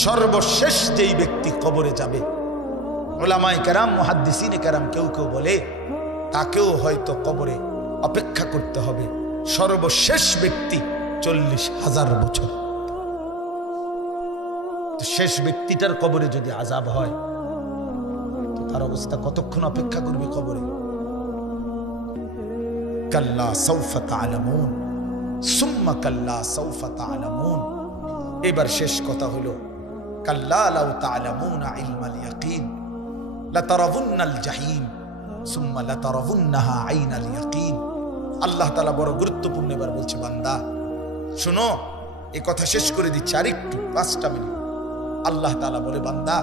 সর্বশেষ যেই ব্যক্তি কবরে যাবে, উলামায়ে কেরাম মুহাদ্দিসিনে কেরাম কেউ কেউ বলে তাকেও হয়তো কবরে অপেক্ষা করতে হবে সর্বশেষ ব্যক্তি 40,000 বছর। শেষ ব্যক্তিটার কবরে যদি আযাব হয় তো তার অবস্থা কতক্ষণ অপেক্ষা করবে কবরে? কাল্লা সাউফা তা'লামুন সুম্মা কাল্লা সাউফা তা'লামুন। এবার শেষ কথা হলো কাল্লা লাউ তা'লামুনা ইলমাল ইয়াকিন লাতারাউন্নাল জাহিম সুম্মা লাতারাউন্নাহা আইনাল ইয়াকিন। আল্লাহ তাআলা বড় গুরুত্বপূর্ণ এবার বলছে, বান্দা শোনো, এই কথা শেষ করে দিচ্ছি আরেকটু 5টা মিনিট। আল্লাহ তাআলা বলে, বান্দা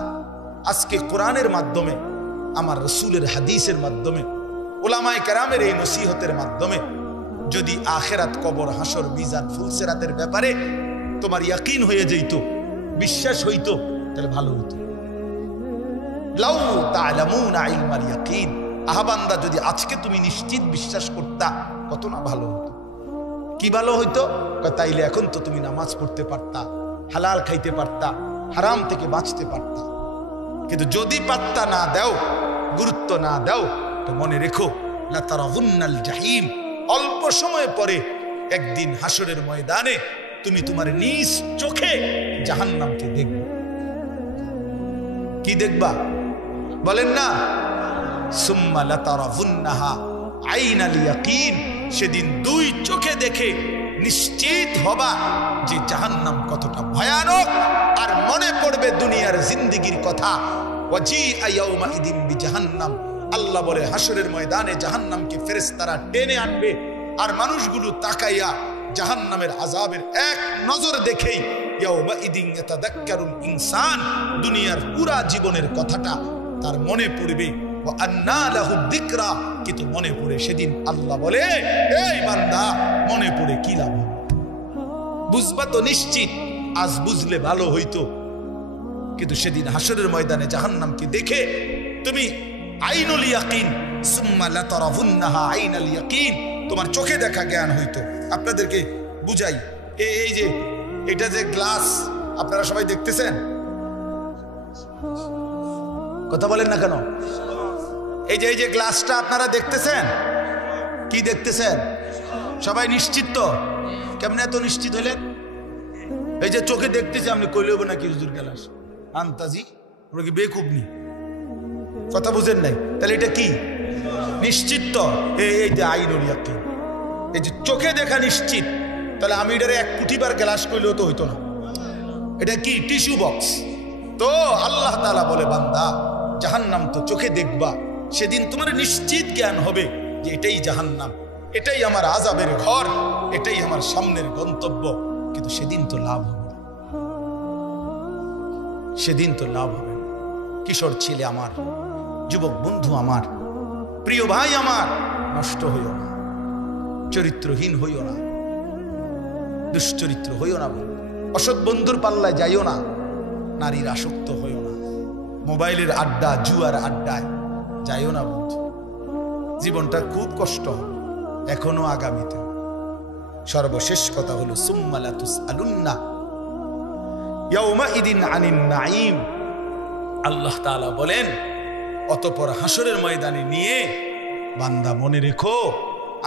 আজকে কোরআনের মাধ্যমে, আমার রাসূলের হাদিসের মাধ্যমে, উলামায়ে কেরামের এই নসিহতের মাধ্যমে যদি আখিরাত, কবর, হাসর, মিজান, ফুলসিরাতের ব্যাপারে তোমার ইয়াকিন হয়ে যেত, বিশ্বাস হইতো, তাহলে ভালো হতো। লাউ তা'লামুনা ইলমাল ইয়াকিন, আহা বান্দা যদি আজকে তুমি নিশ্চিত বিশ্বাস করতা কত না ভালো হতো। কি ভালো হইতো? তাইলে এখন তো তুমি নামাজ পড়তে পারতা, হালাল খাইতে পারতা, হারাম থেকে বাঁচতে পারতা। কিন্তু যদি পাত্তা না দাও, গুরুত্ব না দাও, তো মনে রেখো লাতারাউন্নাল জাহিম, অল্প সময় পরে একদিন হাসরের ময়দানে তুমি তোমার নিজ চোখে জাহান্নামকে দেখবে। কি দেখবা বলেন না? সুম্মা লাতারাউন্নাহা আইনাল ইয়াকিন, সেদিন 2 চোখে দেখে নিশ্চিত হবা যে জাহান্নাম কতটা ভয়ানক। আর মনে পড়বে দুনিয়ার জিন্দেগির কথা। ওয়াজিআ ইয়াউমা ইদিন বিজাহান্নাম, আল্লাহ বলে হাসরের ময়দানে জাহান্নামকে ফেরেশতারা টেনে আনবে, আর মানুষগুলো তাকাইয়া জাহান্নামের আযাবের এক নজর দেখেই ইয়াউমা ইদিন ইয়াতাযাক্কারুল ইনসান, দুনিয়ার পুরা জীবনের কথাটা তার মনে পড়বে। ওয়া আন্না লাহু যিকরা, কিন্তু মনে পড়ে সেদিন আল্লাহ বলে, এই বান্দা মনে পড়ে কি লাভ? বুঝবা তো নিশ্চিত, আজ বুঝলে ভালো হইতো, কিন্তু সেদিন হাসরের ময়দানে জাহান্নামকে দেখে তুমি আইনুল ইয়াকিন সুম্মা লাতারাউন্নাহা আইনাল ইয়াকিন, তোমার চোখে দেখা জ্ঞান হইতো। আপনাদেরকে বুঝাই, এই যে এটা যে গ্লাস আপনারা সবাই দেখতেছেন, কথা বলেন না কেন? এই যে গ্লাসটা আপনারা দেখতেছেন, কি দেখতেছেন? সবাই নিশ্চিত তো? কেমনে এত নিশ্চিত হলেন? এই যে চোখে দেখতেছি, আপনি কইলে হবে নাকি হুজুর গ্লাস আন্তাজি? আমরা কি বেকুব নি? কথা বুঝেন নাই? তাহলে এটা কি নিশ্চিত তো? এই যে আইনুল ইয়াকিন, এই যে চোখে দেখা নিশ্চিত। তাহলে আমি এটারে 1 কোটিবার গ্লাস কইলেও তো হইতো না। এটা কি টিস্যু বক্স? তো আল্লাহ তাআলা বলে, বান্দা জাহান্নাম তো চোখে দেখবা, সেদিন তোমার নিশ্চিত জ্ঞান হবে যে এটাই জাহান্নাম, এটাই আমার আযাবের ঘর, এটাই আমার সামনের গন্তব্য। কিন্তু সেদিন তো লাভ হবে না, সেদিন তো লাভ হবে না। কিশোর ছেলে আমার, যুবক বন্ধু আমার, প্রিয় ভাই আমার, নষ্ট হইও না, চরিত্রহীন হইও না, দুশ্চরিত্র হইও না, অসৎ বন্ধুর পাল্লায় যাইও না, নারীর আসক্ত হইও না, মোবাইলের আড্ডা, জুয়ার আড্ডায় যাইও না বন্ধু। জীবনটা খুব কষ্ট হবে, এখনো আগামীতে। সর্বশেষ কথা হলো সুম্মা লাতুসআলুন্না ইয়াউমা ইদিন আনিন নাঈম। আল্লাহ তাআলা বলেন, অতঃপর হাসরের ময়দানে নিয়ে বান্দা মনে রেখো,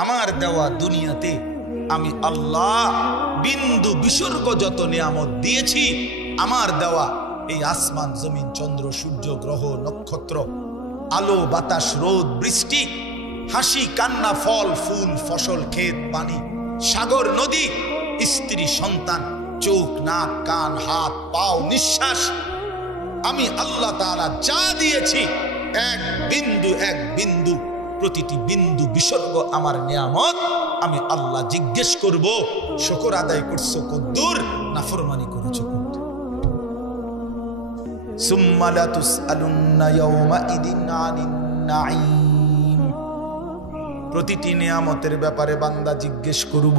আমার দেওয়া দুনিয়াতে আমি আল্লাহ বিন্দু বিসর্গ যত নিয়ামত দিয়েছি, আমার দেওয়া এই আসমান, জমিন, চন্দ্র, সূর্য, গ্রহ, নক্ষত্র, আলো, বাতাস, রোদ, বৃষ্টি, হাসি, কান্না, ফল, ফুল, ফসল, ক্ষেত, পানি, সাগর, নদী, স্ত্রী, সন্তান, চোখ, নাক, কান, হাত, পাও, নিঃশ্বাস, আমি আল্লাহ তাআলা যা দিয়েছি, এক বিন্দু প্রতিটি বিন্দু বিসর্গ আমার নিয়ামত। আমি আল্লাহ জিজ্ঞেস করব, শুকর আদায় করছো কদ্দুর, নাফরমানি করেছো কদ্দুর। সুম্মা লাতুসআলুন্না ইয়াউমা ইদিন আনিন নাঈম। প্রতিটি নিয়ামতের ব্যাপারে বান্দা জিজ্ঞেস করব,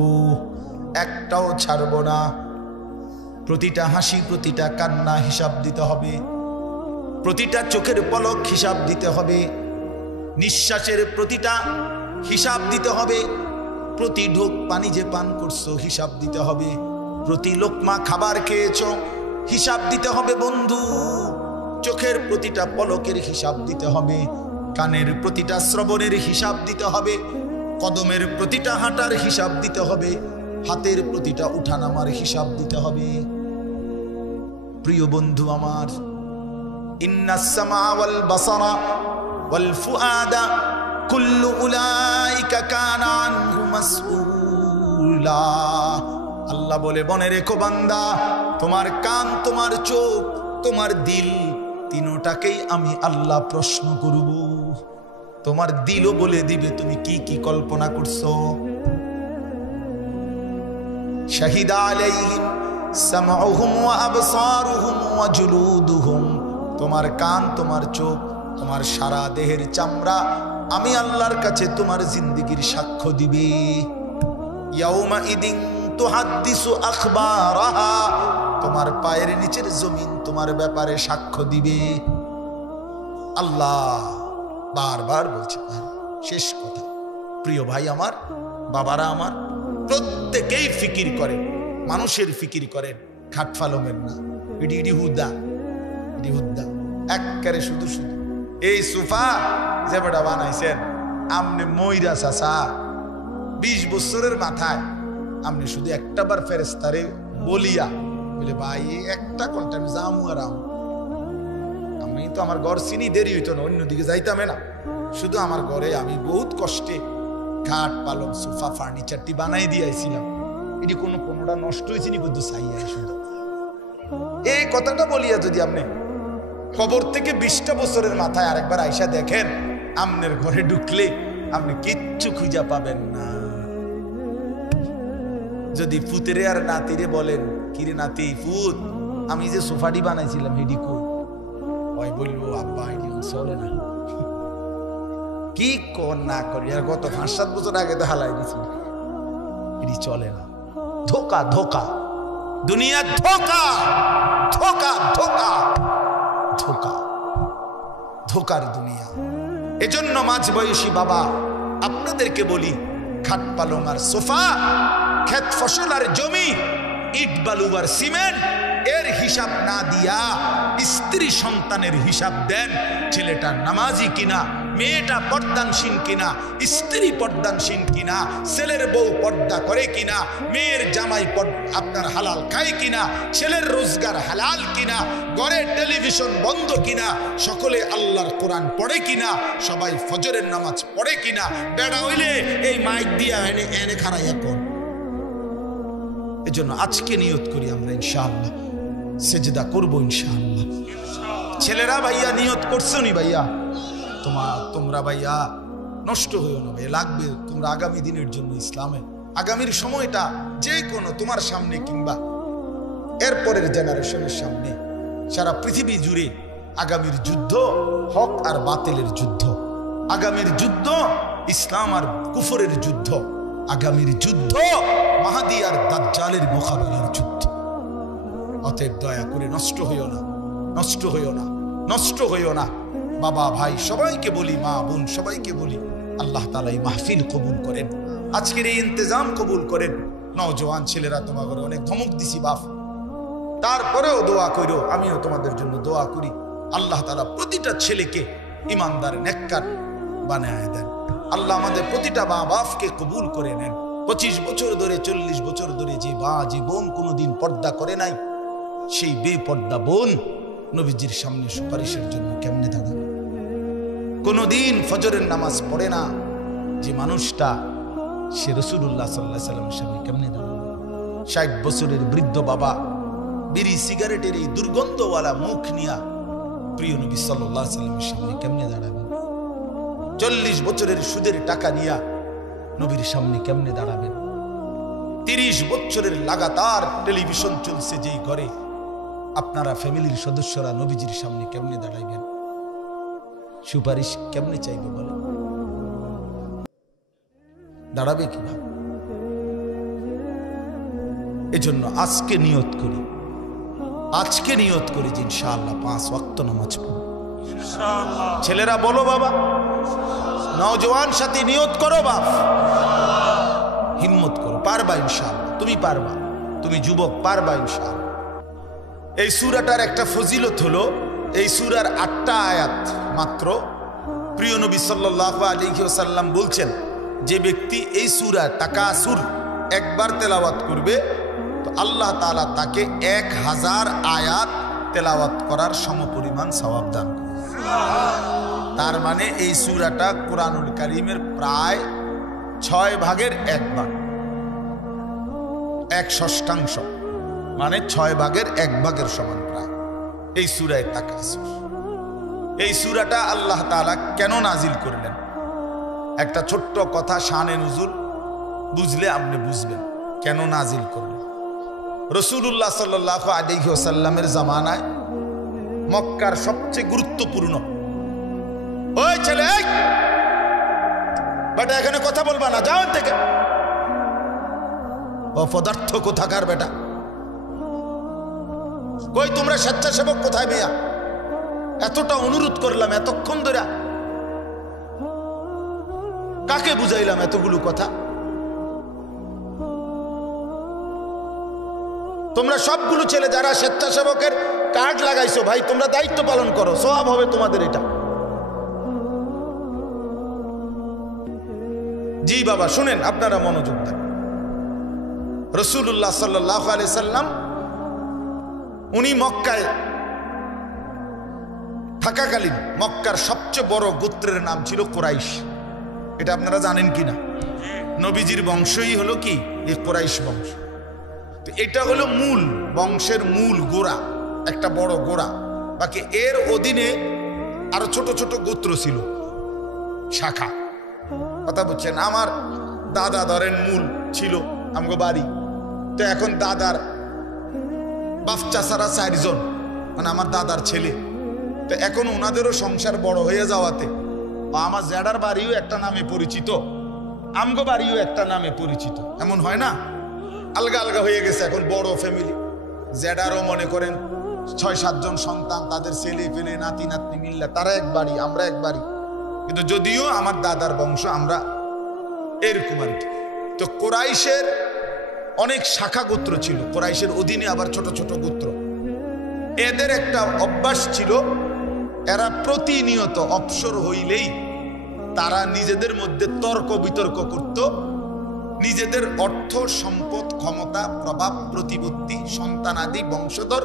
একটাও ছাড়ব না। প্রতিটা হাসি, প্রতিটা কান্না হিসাব দিতে হবে, প্রতিটা চোখের পলক হিসাব দিতে হবে, নিঃশ্বাসের প্রতিটা হিসাব দিতে হবে, প্রতি ঢোক পানি যে পান করছো হিসাব দিতে হবে, প্রতি লোকমা খাবার খেয়েছো হিসাব দিতে হবে বন্ধু। চোখের প্রতিটা পলকের হিসাব দিতে হবে, কানের প্রতিটা শ্রবণের হিসাব দিতে হবে, কদমের প্রতিটা হাঁটার হিসাব দিতে হবে, হাতের প্রতিটা উঠানামার হিসাব দিতে হবে। প্রিয় বন্ধু আমার, ইন্নাস সামা ওয়াল বাসারা ওয়াল ফুআদা কুল্লু উলাইকা কানা আনহু মাসউলা। আল্লাহ বলে, মনে রেখো বান্দা, তোমার কান, তোমার চোখ, তোমার দিল, তিনটাকেই আমি আল্লাহ প্রশ্ন করব। তোমার দিলও বলে দিবে তুমি কি কি কল্পনা করছো। শাহিদা আলাইহিম সামউহুম ওয়া আবসারুহুম ওয়া জুলুদুহুম। তোমার কান, তোমার চোখ, তোমার সারা দেহের চামড়া আমি আল্লাহর কাছে তোমার জিন্দেগীর সাক্ষ্য দিবে। ইয়াউমা ইদিন তুহাদ্দিসু আখবারাহা। তোমার পায়ের নিচের জমিন তোমার ব্যাপারে সাক্ষ্য দিবে। আল্লাহ বারবার বলছে, শেষ কথা। প্রিয় ভাই আমার, বাবারা আমার, প্রত্যেকেই ফিকির করেন, মানুষের ফিকির করেন, খাটফালমের না। ইডি ইডি হুদা, ইডি হুদা একবারে শুধু শুধু। এই সোফা যে বেটা বানাইছেন আমনে ময়রা চাচা 20 বছরের মাথায় আপনি শুধু একটা বার ফেরেস্তারে বলিয়া বলে, ভাই একটা কোনটা আমি যামু আর আমি তো আমার ঘর চিনি, দেরি হইতো না, অন্যদিকে যাইতামে না। শুধু আমার ঘরে আমি বহুত কষ্টে খাট পালং সোফা ফার্নিচারটি বানাই দিয়েছিলাম। এটি কোনোটা নষ্ট হয়েছে নি, কিন্তু চাইয়া শুধু এই কথাটা বলিয়া যদি আপনি খবর থেকে 20টা বছরের মাথায় আরেকবার আইসা দেখেন, আমনের ঘরে ঢুকলে আপনি কিচ্ছু খুঁজা পাবেন না। যদি ফুতেরে আর নাতিরে বলেন, কিরে নাতি, ফুত আমি যে সোফাটি বানাইছিলাম হেডি কই, ওই বলবো আব্বা এটি চলে না। কি কর না করি, আর গত 5-7 বছর আগে তো হালাই দিছি, এটি চলে না। ধোকা ধোকা, দুনিয়া ধোকা ধোকা ধোকা ধোকা, ধোকার দুনিয়া। এজন্য মাঝ বয়সী বাবা আপনাদেরকে বলি, খাট পালং আর সোফা, ক্ষেত ফসল আর জমি, ইট বালু আর সিমেন্ট এর হিসাব না দিয়া স্ত্রী সন্তানের হিসাব দেন। ছেলেটা নামাজি কিনা, মেয়েটা পর্দানসীন কিনা, স্ত্রী পর্দানসীন কিনা, ছেলের বউ পর্দা করে কিনা, মেয়ের জামাই আপনার হালাল খায় কিনা, ছেলের রোজগার হালাল কিনা, ঘরে টেলিভিশন বন্ধ কিনা, সকলে আল্লাহর কোরআন পড়ে কিনা, সবাই ফজরের নামাজ পড়ে কিনা, বেড়া হইলে এই মাইক দিয়া এনে এনে খারাই এখন। এজন্য আজকে নিয়ত করি আমরা ইনশাআল্লাহ সেজদা করবো ইনশাআল্লাহ। ছেলেরা ভাইয়া নিয়ত করছো নি ভাইয়া? তোমরা ভাইয়া নষ্ট হইও না ভাই, লাগবে তোমরা আগামী দিনের জন্য, ইসলামে আগামীর সময়টা যে কোনো তোমার সামনে কিংবা এরপরের জেনারেশনের সামনে, সারা পৃথিবী জুড়ে আগামীর যুদ্ধ হক আর বাতিলের যুদ্ধ, আগামীর যুদ্ধ ইসলাম আর কুফরের যুদ্ধ, আগামীর যুদ্ধ মাহাদি আর দাজ্জালের মোকাবেলার যুদ্ধ। অতএব দয়া করে নষ্ট হইও না, নষ্ট হইও না, নষ্ট হইও না। বাবা ভাই সবাইকে বলি, মা বোন সবাইকে বলি, আল্লাহ তাআলা এই মাহফিল কবুল করেন, আজকের এই ইন্তজাম কবুল করেন। নওজোয়ান ছেলেরা তোমাকে অনেক ধমক দিছি বাপ, তারপরেও দোয়া করো, আমিও তোমাদের জন্য দোয়া করি। আল্লাহ তাআলা প্রতিটা ছেলেকে ইমানদার নেককার বানায় দেন। আল্লাহ আমাদের প্রতিটা মা বাপকে কবুল করে নেন। 25 বছর ধরে 40 বছর ধরে যে মা যে বোন কোনোদিন পর্দা করে নাই, সেই বেপর্দা বোন নবীজির সামনে সুপারিশের জন্য কেমনে দাঁড়াবে? কোনোদিন ফজরের নামাজ পড়ে না যে মানুষটা, সে রাসূলুল্লাহ সাল্লাল্লাহু আলাইহি সাল্লামের সামনে কেমনে দাঁড়াবে? 60 বছরের বৃদ্ধ বাবা বিড়ি সিগারেটের এই দুর্গন্ধওয়ালা মুখ নিয়া প্রিয় নবী সাল্লাল্লাহু আলাইহি সাল্লামের সামনে কেমনে দাঁড়াবে? 40 বছরের সুদের টাকা নিয়া নবীর সামনে কেমনে দাঁড়াবেন? 30 বছরের লাগাতার টেলিভিশন চলছে যেই ঘরে, আপনারা ফ্যামিলির সদস্যরা নবীজির সামনে কেমনে দাঁড়াইবেন? সুপারিশ কেমনে চাইবে বলেন? দাঁড়াবে কিভাবে? এজন্য আজকে নিয়ত করি, আজকে নিয়ত করি যে ইনশাআল্লাহ 5 ওয়াক্ত নামাজ পড়ব ইনশাআল্লাহ। ছেলেরা বলো বাবা, নওজোয়ান সাথী নিয়ত করো বাপ, হিম্মত করো, পারবা ইনশাআল্লাহ। তুমি পারবা, তুমি যুবক পারবা ইনশাআল্লাহ। এই সূরাটার একটা ফজিলত হলো এই সূরার 8টা আয়াত মাত্র। প্রিয় নবী সাল্লাল্লাহু আলাইহি ওয়াসাল্লাম বলছেন, যে ব্যক্তি এই সূরা তাকাসুর একবার তেলাওয়াত করবে তো আল্লাহ তাআলা তাকে 1000 আয়াত তেলাওয়াত করার সমপরিমাণ সওয়াব দান করবে। তার মানে এই সূরাটা কোরআনুল কারীমের প্রায় 6 ভাগের 1 ভাগ, 1/6, মানে 6 ভাগের 1 ভাগের সমান প্রায় এই সূরায়ে তাকাসুর। এই সূরাটা আল্লাহ তাআলা কেন নাজিল করলেন, একটা ছোট্ট কথা শানে নুজুল বুঝলে আপনি বুঝবেন কেন নাজিল করলেন। রাসূলুল্লাহ সাল্লাল্লাহু আলাইহি ওয়াসাল্লামের জামানায় মক্কার সবচেয়ে গুরুত্বপূর্ণ, ওই ছেলে বেটা এখানে কথা বলবা না, যাও থেকে, অপদার্থ কোথাকার বেটা, কই তোমরা স্বেচ্ছাসেবক কোথায় মেয়া, এতটা অনুরোধ করলাম এতক্ষণ ধরে, কাকে বুঝাইলাম এতগুলো কথা, তোমরা সবগুলো ছেলে যারা স্বেচ্ছাসেবকের কার্ড লাগাইছো ভাই, তোমরা দায়িত্ব পালন করো, সওয়াব হবে তোমাদের এটা। জি বাবা শুনেন, আপনারা মনোযোগ দেন। রাসূলুল্লাহ সাল্লাল্লাহু আলাইহি সাল্লাম উনি মক্কায় থাকাকালীন মক্কার সবচেয়ে বড় গোত্রের নাম ছিল কুরাইশ। এটা আপনারা জানেন কিনা? নবীজির বংশই হলো কি এই কুরাইশ বংশ। তো এটা হলো মূল বংশের মূল গোড়া, একটা বড় গোড়া। বাকি এর অধীনে আরো ছোট ছোট গোত্র ছিল, শাখা। কথা বুঝছেন? আমার দাদা ধরেন মূল ছিল আমগো বাড়ি, তো এখন দাদার বাচ্চা ছাড়া 4 জন, মানে আমার দাদার ছেলে, তো এখন ওনাদেরও সংসার বড় হয়ে যাওয়াতে আমার জ্যাডার বাড়িও একটা নামে পরিচিত, আমগো বাড়িও একটা নামে পরিচিত, এমন হয় না? আলগা আলগা হয়ে গেছে এখন, বড় ফ্যামিলি। জ্যাডারও মনে করেন 6-7 জন সন্তান, তাদের ছেলে পেলে নাতি নাতনি মিল্লা, তারা এক বাড়ি আমরা এক বাড়ি, কিন্তু যদিও আমার দাদার বংশ আমরা এরকম আর কি। তো কুরাইশের অনেক শাখা গোত্র ছিল, কুরাইশের অধীনে আবার ছোট ছোট গোত্র। এদের একটা অভ্যাস ছিল, এরা প্রতিনিয়ত অবসর হইলেই তারা নিজেদের মধ্যে তর্ক বিতর্ক করত, নিজেদের অর্থ সম্পদ ক্ষমতা প্রভাব প্রতিপত্তি সন্তানাদি বংশধর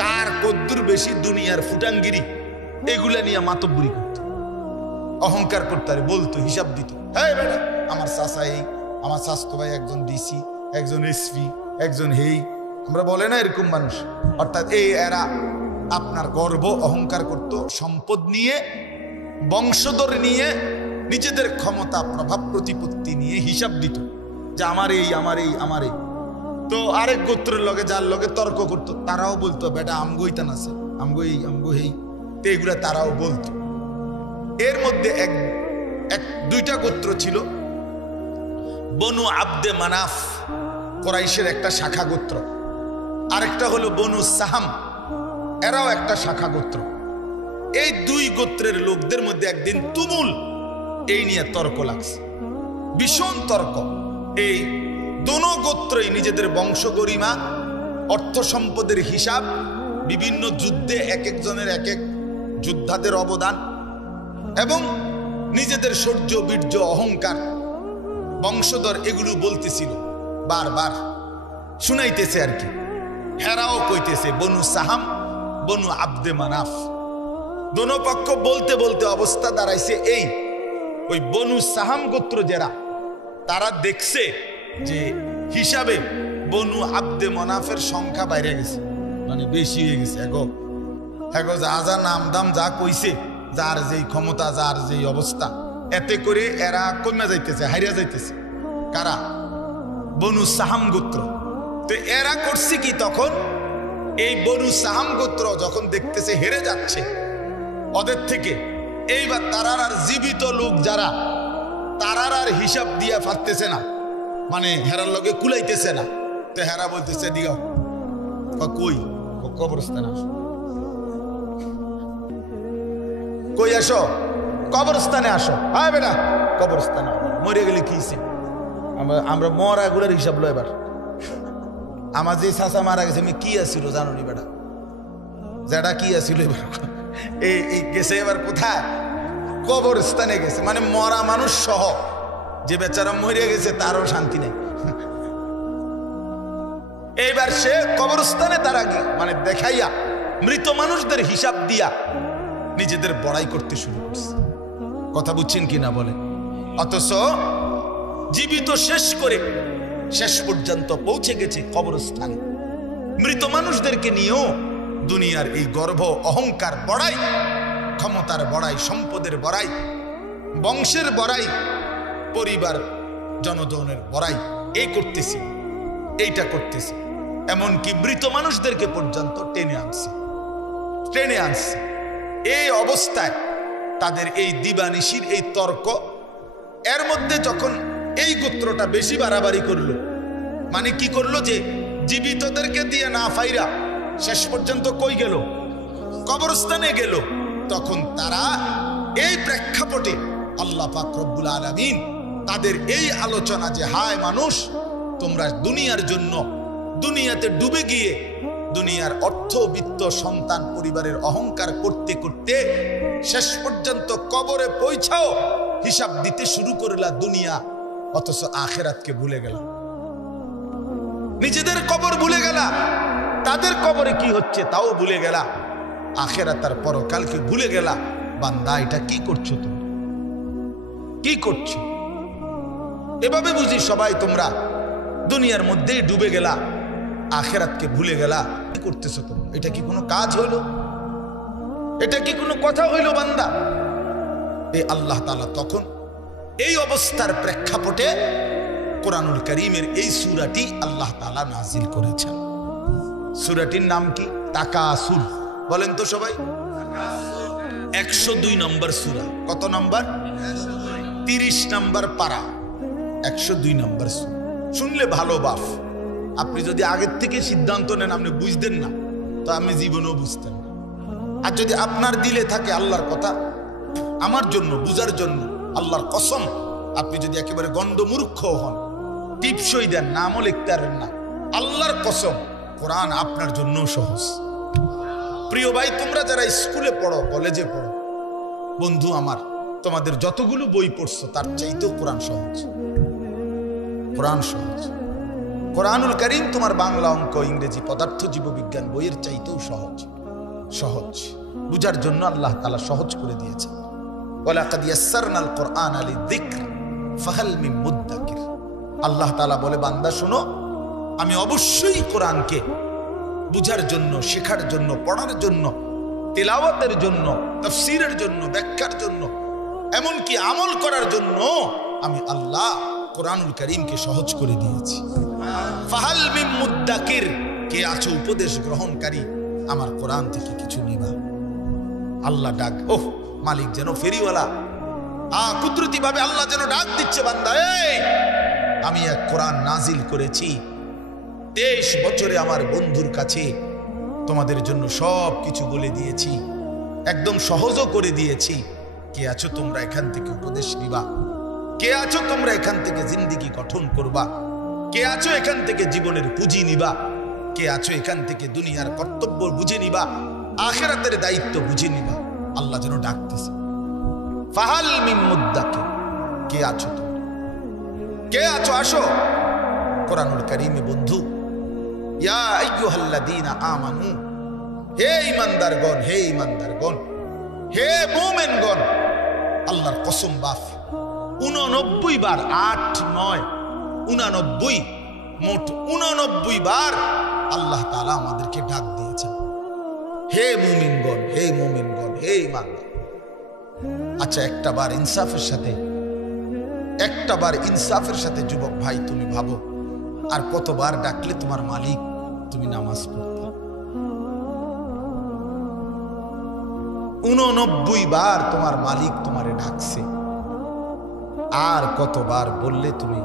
কার কদ্দুর বেশি দুনিয়ার ফুটাঙ্গিরি এগুলা নিয়ে মাতব্বরি করত, অহংকার করতে বলতো, হিসাব দিত। হ্যাঁ বেটা আমার চাচা এই, আমার স্বাস্থ্য ভাই একজন ডিসি, একজন এসপি, একজন হেই, আমরা বলে না এরকম মানুষ। অর্থাৎ এই এরা আপনার গর্ব অহংকার করত, সম্পদ নিয়ে বংশধর নিয়ে নিজেদের ক্ষমতা প্রভাব প্রতিপত্তি নিয়ে হিসাব দিত যে আমার এই আমার এই আমার এই। তো আরেক গোত্রের লগে যার লগে তর্ক করতো তারাও বলতো বেটা আমগোই তান আছে, আমগো এই আমগো এই, তো এগুলা তারাও বলতো। এর মধ্যে এক 2টা গোত্র ছিল, বনু আব্দে মানাফ কুরাইশের একটা শাখা গোত্র, আরেকটা হলো বনু সাহাম, এরাও একটা শাখা গোত্র। এই 2 গোত্রের লোকদের মধ্যে একদিন তুমুল এই নিয়ে তর্ক লাগছে, ভীষণ তর্ক। এই দোনো গোত্রই নিজেদের বংশ গরিমা অর্থ সম্পদের হিসাব, বিভিন্ন যুদ্ধে এক একজনের এক এক যোদ্ধাদের অবদান এবং নিজেদের শৌর্য বীর্য অহংকার বংশধর এগুলো বলতেছিল, বারবার শুনাইতেছে আর কি। হেরাও কইতেছে বনু সাহাম বনু আব্দে মানাফ, দোনো পক্ষ বলতে বলতে অবস্থা দাঁড়াইছে এই, ওই বনু সাহাম গোত্র যারা তারা দেখছে যে হিসাবে বনু আব্দে মানাফের সংখ্যা বাইরে গেছে, মানে বেশি হয়ে গেছে। এগো যা যা নাম দাম যা কইছে, যার যেই ক্ষমতা যার যেই অবস্থা, এতে করে এরা কমে যাইতেছে, হারিয়া যাইতেছে। কারা? বনু সাহাম গোত্র। তো এরা করছে কি, তখন এই বনু সাহাম গোত্র যখন দেখতেছে হেরে যাচ্ছে ওদের থেকে, এইবার তারার আর জীবিত লোক যারা, তারার আর হিসাব দিয়া পারতেছে না, মানে হেরার লগে কুলাইতেছে না। তো হেরা বলতেছে দিও কই, কবরস্থানে আসো, কই আসো, কবরস্থানে আসো। হ্যাঁ বেটা কবরস্থানে মরে গেলে কি, আমরা মরা গুলার হিসাব লো এবার। আমার যে চাচা মারা গেছে আমি কি আসছিল জানো নি বেটা, যেটা কি আসছিল এই গেছে এবার কোথায়, কবরস্থানে গেছে। মানে মরা মানুষ সহ, যে বেচারা মরে গেছে তারও শান্তি নেই। এইবার সে কবরস্থানে তার আগে মানে দেখাইয়া মৃত মানুষদের হিসাব দিয়া নিজেদের বড়াই করতে শুরু করছে। কথা বুঝছেন কিনা বলে? অথচ জীবিত শেষ করে শেষ পর্যন্ত পৌঁছে গেছে কবরস্থানে। মৃত মানুষদেরকে নিয়েও দুনিয়ার এই গর্ব, অহংকার বড়াই, ক্ষমতার বড়াই, সম্পদের বড়াই, বংশের বড়াই, পরিবার জনজনের বড়াই এই করতেছি, এইটা করতেছি। এমনকি মৃত মানুষদেরকে পর্যন্ত টেনে আনছে। এই অবস্থায় তাদের এই দিবানিশির এই তর্ক, এর মধ্যে যখন এই গোত্রটা বেশি বাড়াবাড়ি করলো, মানে কি করলো, যে জীবিতদেরকে দিয়ে না ফাইরা শেষ পর্যন্ত কই গেল, কবরস্থানে গেল। তখন তারা এই প্রেক্ষাপটে আল্লাহ পাক রব্বুল আলামিন তাদের এই আলোচনা যে হায় মানুষ, তোমরা দুনিয়ার জন্য দুনিয়াতে ডুবে গিয়ে দুনিয়ার অর্থ, বিত্ত, সন্তান, পরিবারের অহংকার করতে করতে শেষ পর্যন্ত কবরে পৌঁছাও হিসাব দিতে শুরু করলা দুনিয়া, অথচ আখিরাতকে ভুলে গেল। নিজেদের কবর ভুলে গেলা, তাদের কবরে কি হচ্ছে তাও ভুলে গেলা, আখিরাত আর পরকালকে ভুলে গেলা। বান্দা, এটা কি করছো তুমি? কি করছো? এভাবে বুঝি সবাই তোমরা দুনিয়ার মধ্যেই ডুবে গেলা, আখিরাতকে ভুলে গেলা। কি করতেছো তোমরা? এটা কি কোনো কাজ হইল? এটা কি কোনো কথা হইল বান্দা? এই আল্লাহ তাআলা তখন এই অবস্থার প্রেক্ষাপটে কোরআনুল কারীমের এই সূরাটি আল্লাহ তাআলা নাজিল করেছেন। সূরাটির নাম কি? তাকাসুর। বলেন তো সবাই। 102 নম্বর সূরা। কত নম্বর? 30 নম্বর পারা, 102 নম্বর সূরা। শুনলে ভালো বাপ, আপনি যদি আগের থেকে সিদ্ধান্ত নেন আপনি বুঝতেন না, তো আমি জীবনেও বুঝতেন না। আর যদি আপনার দিলে থাকে আল্লাহর কথা আমার জন্য বুঝার জন্য, আল্লাহর কসম, আপনি যদি একেবারে গন্ডমূর্খ হন, টিপসই দেন, নামও লিখতে পারেন না, আল্লাহর কসম কোরআন আপনার জন্য সহজ। প্রিয় ভাই, তোমরা যারা স্কুলে পড়ো, কলেজে পড়ো, বন্ধু আমার, তোমাদের যতগুলো বই পড়ছো তার চাইতেও কোরআন সহজ। কোরআন সহজ। কোরআনুল কারীম তোমার বাংলা, অঙ্ক, ইংরেজি, পদার্থ, জীববিজ্ঞান বইয়ের চাইতেও সহজ। বুঝার জন্য আল্লাহ তাআলা সহজ করে দিয়েছে। ওয়ালাকাদ ইয়াসসারনাল কুরআনা লিযিকর ফাহাল মিন মুদ্দাকির। আল্লাহ তাআলা বলে, বান্দা শোনো, আমি অবশ্যই কোরআনকে বুঝার জন্য, শেখার জন্য, পড়ার জন্য, তিলাওয়াতের জন্য, তাফসীরের জন্য, ব্যাখ্যার জন্য, এমনকি আমল করার জন্য আমি আল্লাহ কোরআনুল কারীমকে সহজ করে দিয়েছি। ফাহাল মিন মুদ্দাকির, কে আছো উপদেশ গ্রহণকারী, আমার কোরআন থেকে কিছু নিবা। আল্লাহ ডাক, ওহ মালিক যেন ফেরিওয়ালা, কুদরতি ভাবে আল্লাহ যেন ডাক দিচ্ছে, বান্দা এই আমি এক কোরআন নাজিল করেছি, 23 বছরে আমার বন্ধুর কাছে তোমাদের জন্য সব কিছু বলে দিয়েছি, একদম সহজও করে দিয়েছি। কে আছো তোমরা এখান থেকে উপদেশ নিবা? কে আছো তোমরা এখান থেকে জিন্দেগি গঠন করবা? কে আছো এখান থেকে জীবনের পুঁজি নিবা? কে আছো এখান থেকে দুনিয়ার কর্তব্য বুঝে নিবা, আখিরাতের দায়িত্ব বুঝে নিবা? আল্লাহ যেন ডাকতেছে, ফাহাল মিন মুদ্দাকির, কে আছো তোমরা? কে আছো? আসো। কোরআনুল কারীমে বন্ধু, ইয়া আইয়ুহাল্লাযীনা আমানু, হে ঈমানদারগণ, হে ঈমানদারগণ, হে মুমিনগণ, আল্লাহর কসম বাপ 89 বার, 8, 9, 89, মোট 89 বার আল্লাহ তাআলা আমাদেরকে ডাক দিয়েছেন, হে মুমিনগণ, হে মুমিনগণ, হে ঈমানদার। আচ্ছা, একটা বার ইনসাফের সাথে যুবক ভাই তুমি ভাবো, আর কতবার ডাকলে তোমার মালিক তুমি নামাজ পড়তে? 89 বার তোমার মালিক তোমারে ডাকছে, আর কতবার বললে তুমি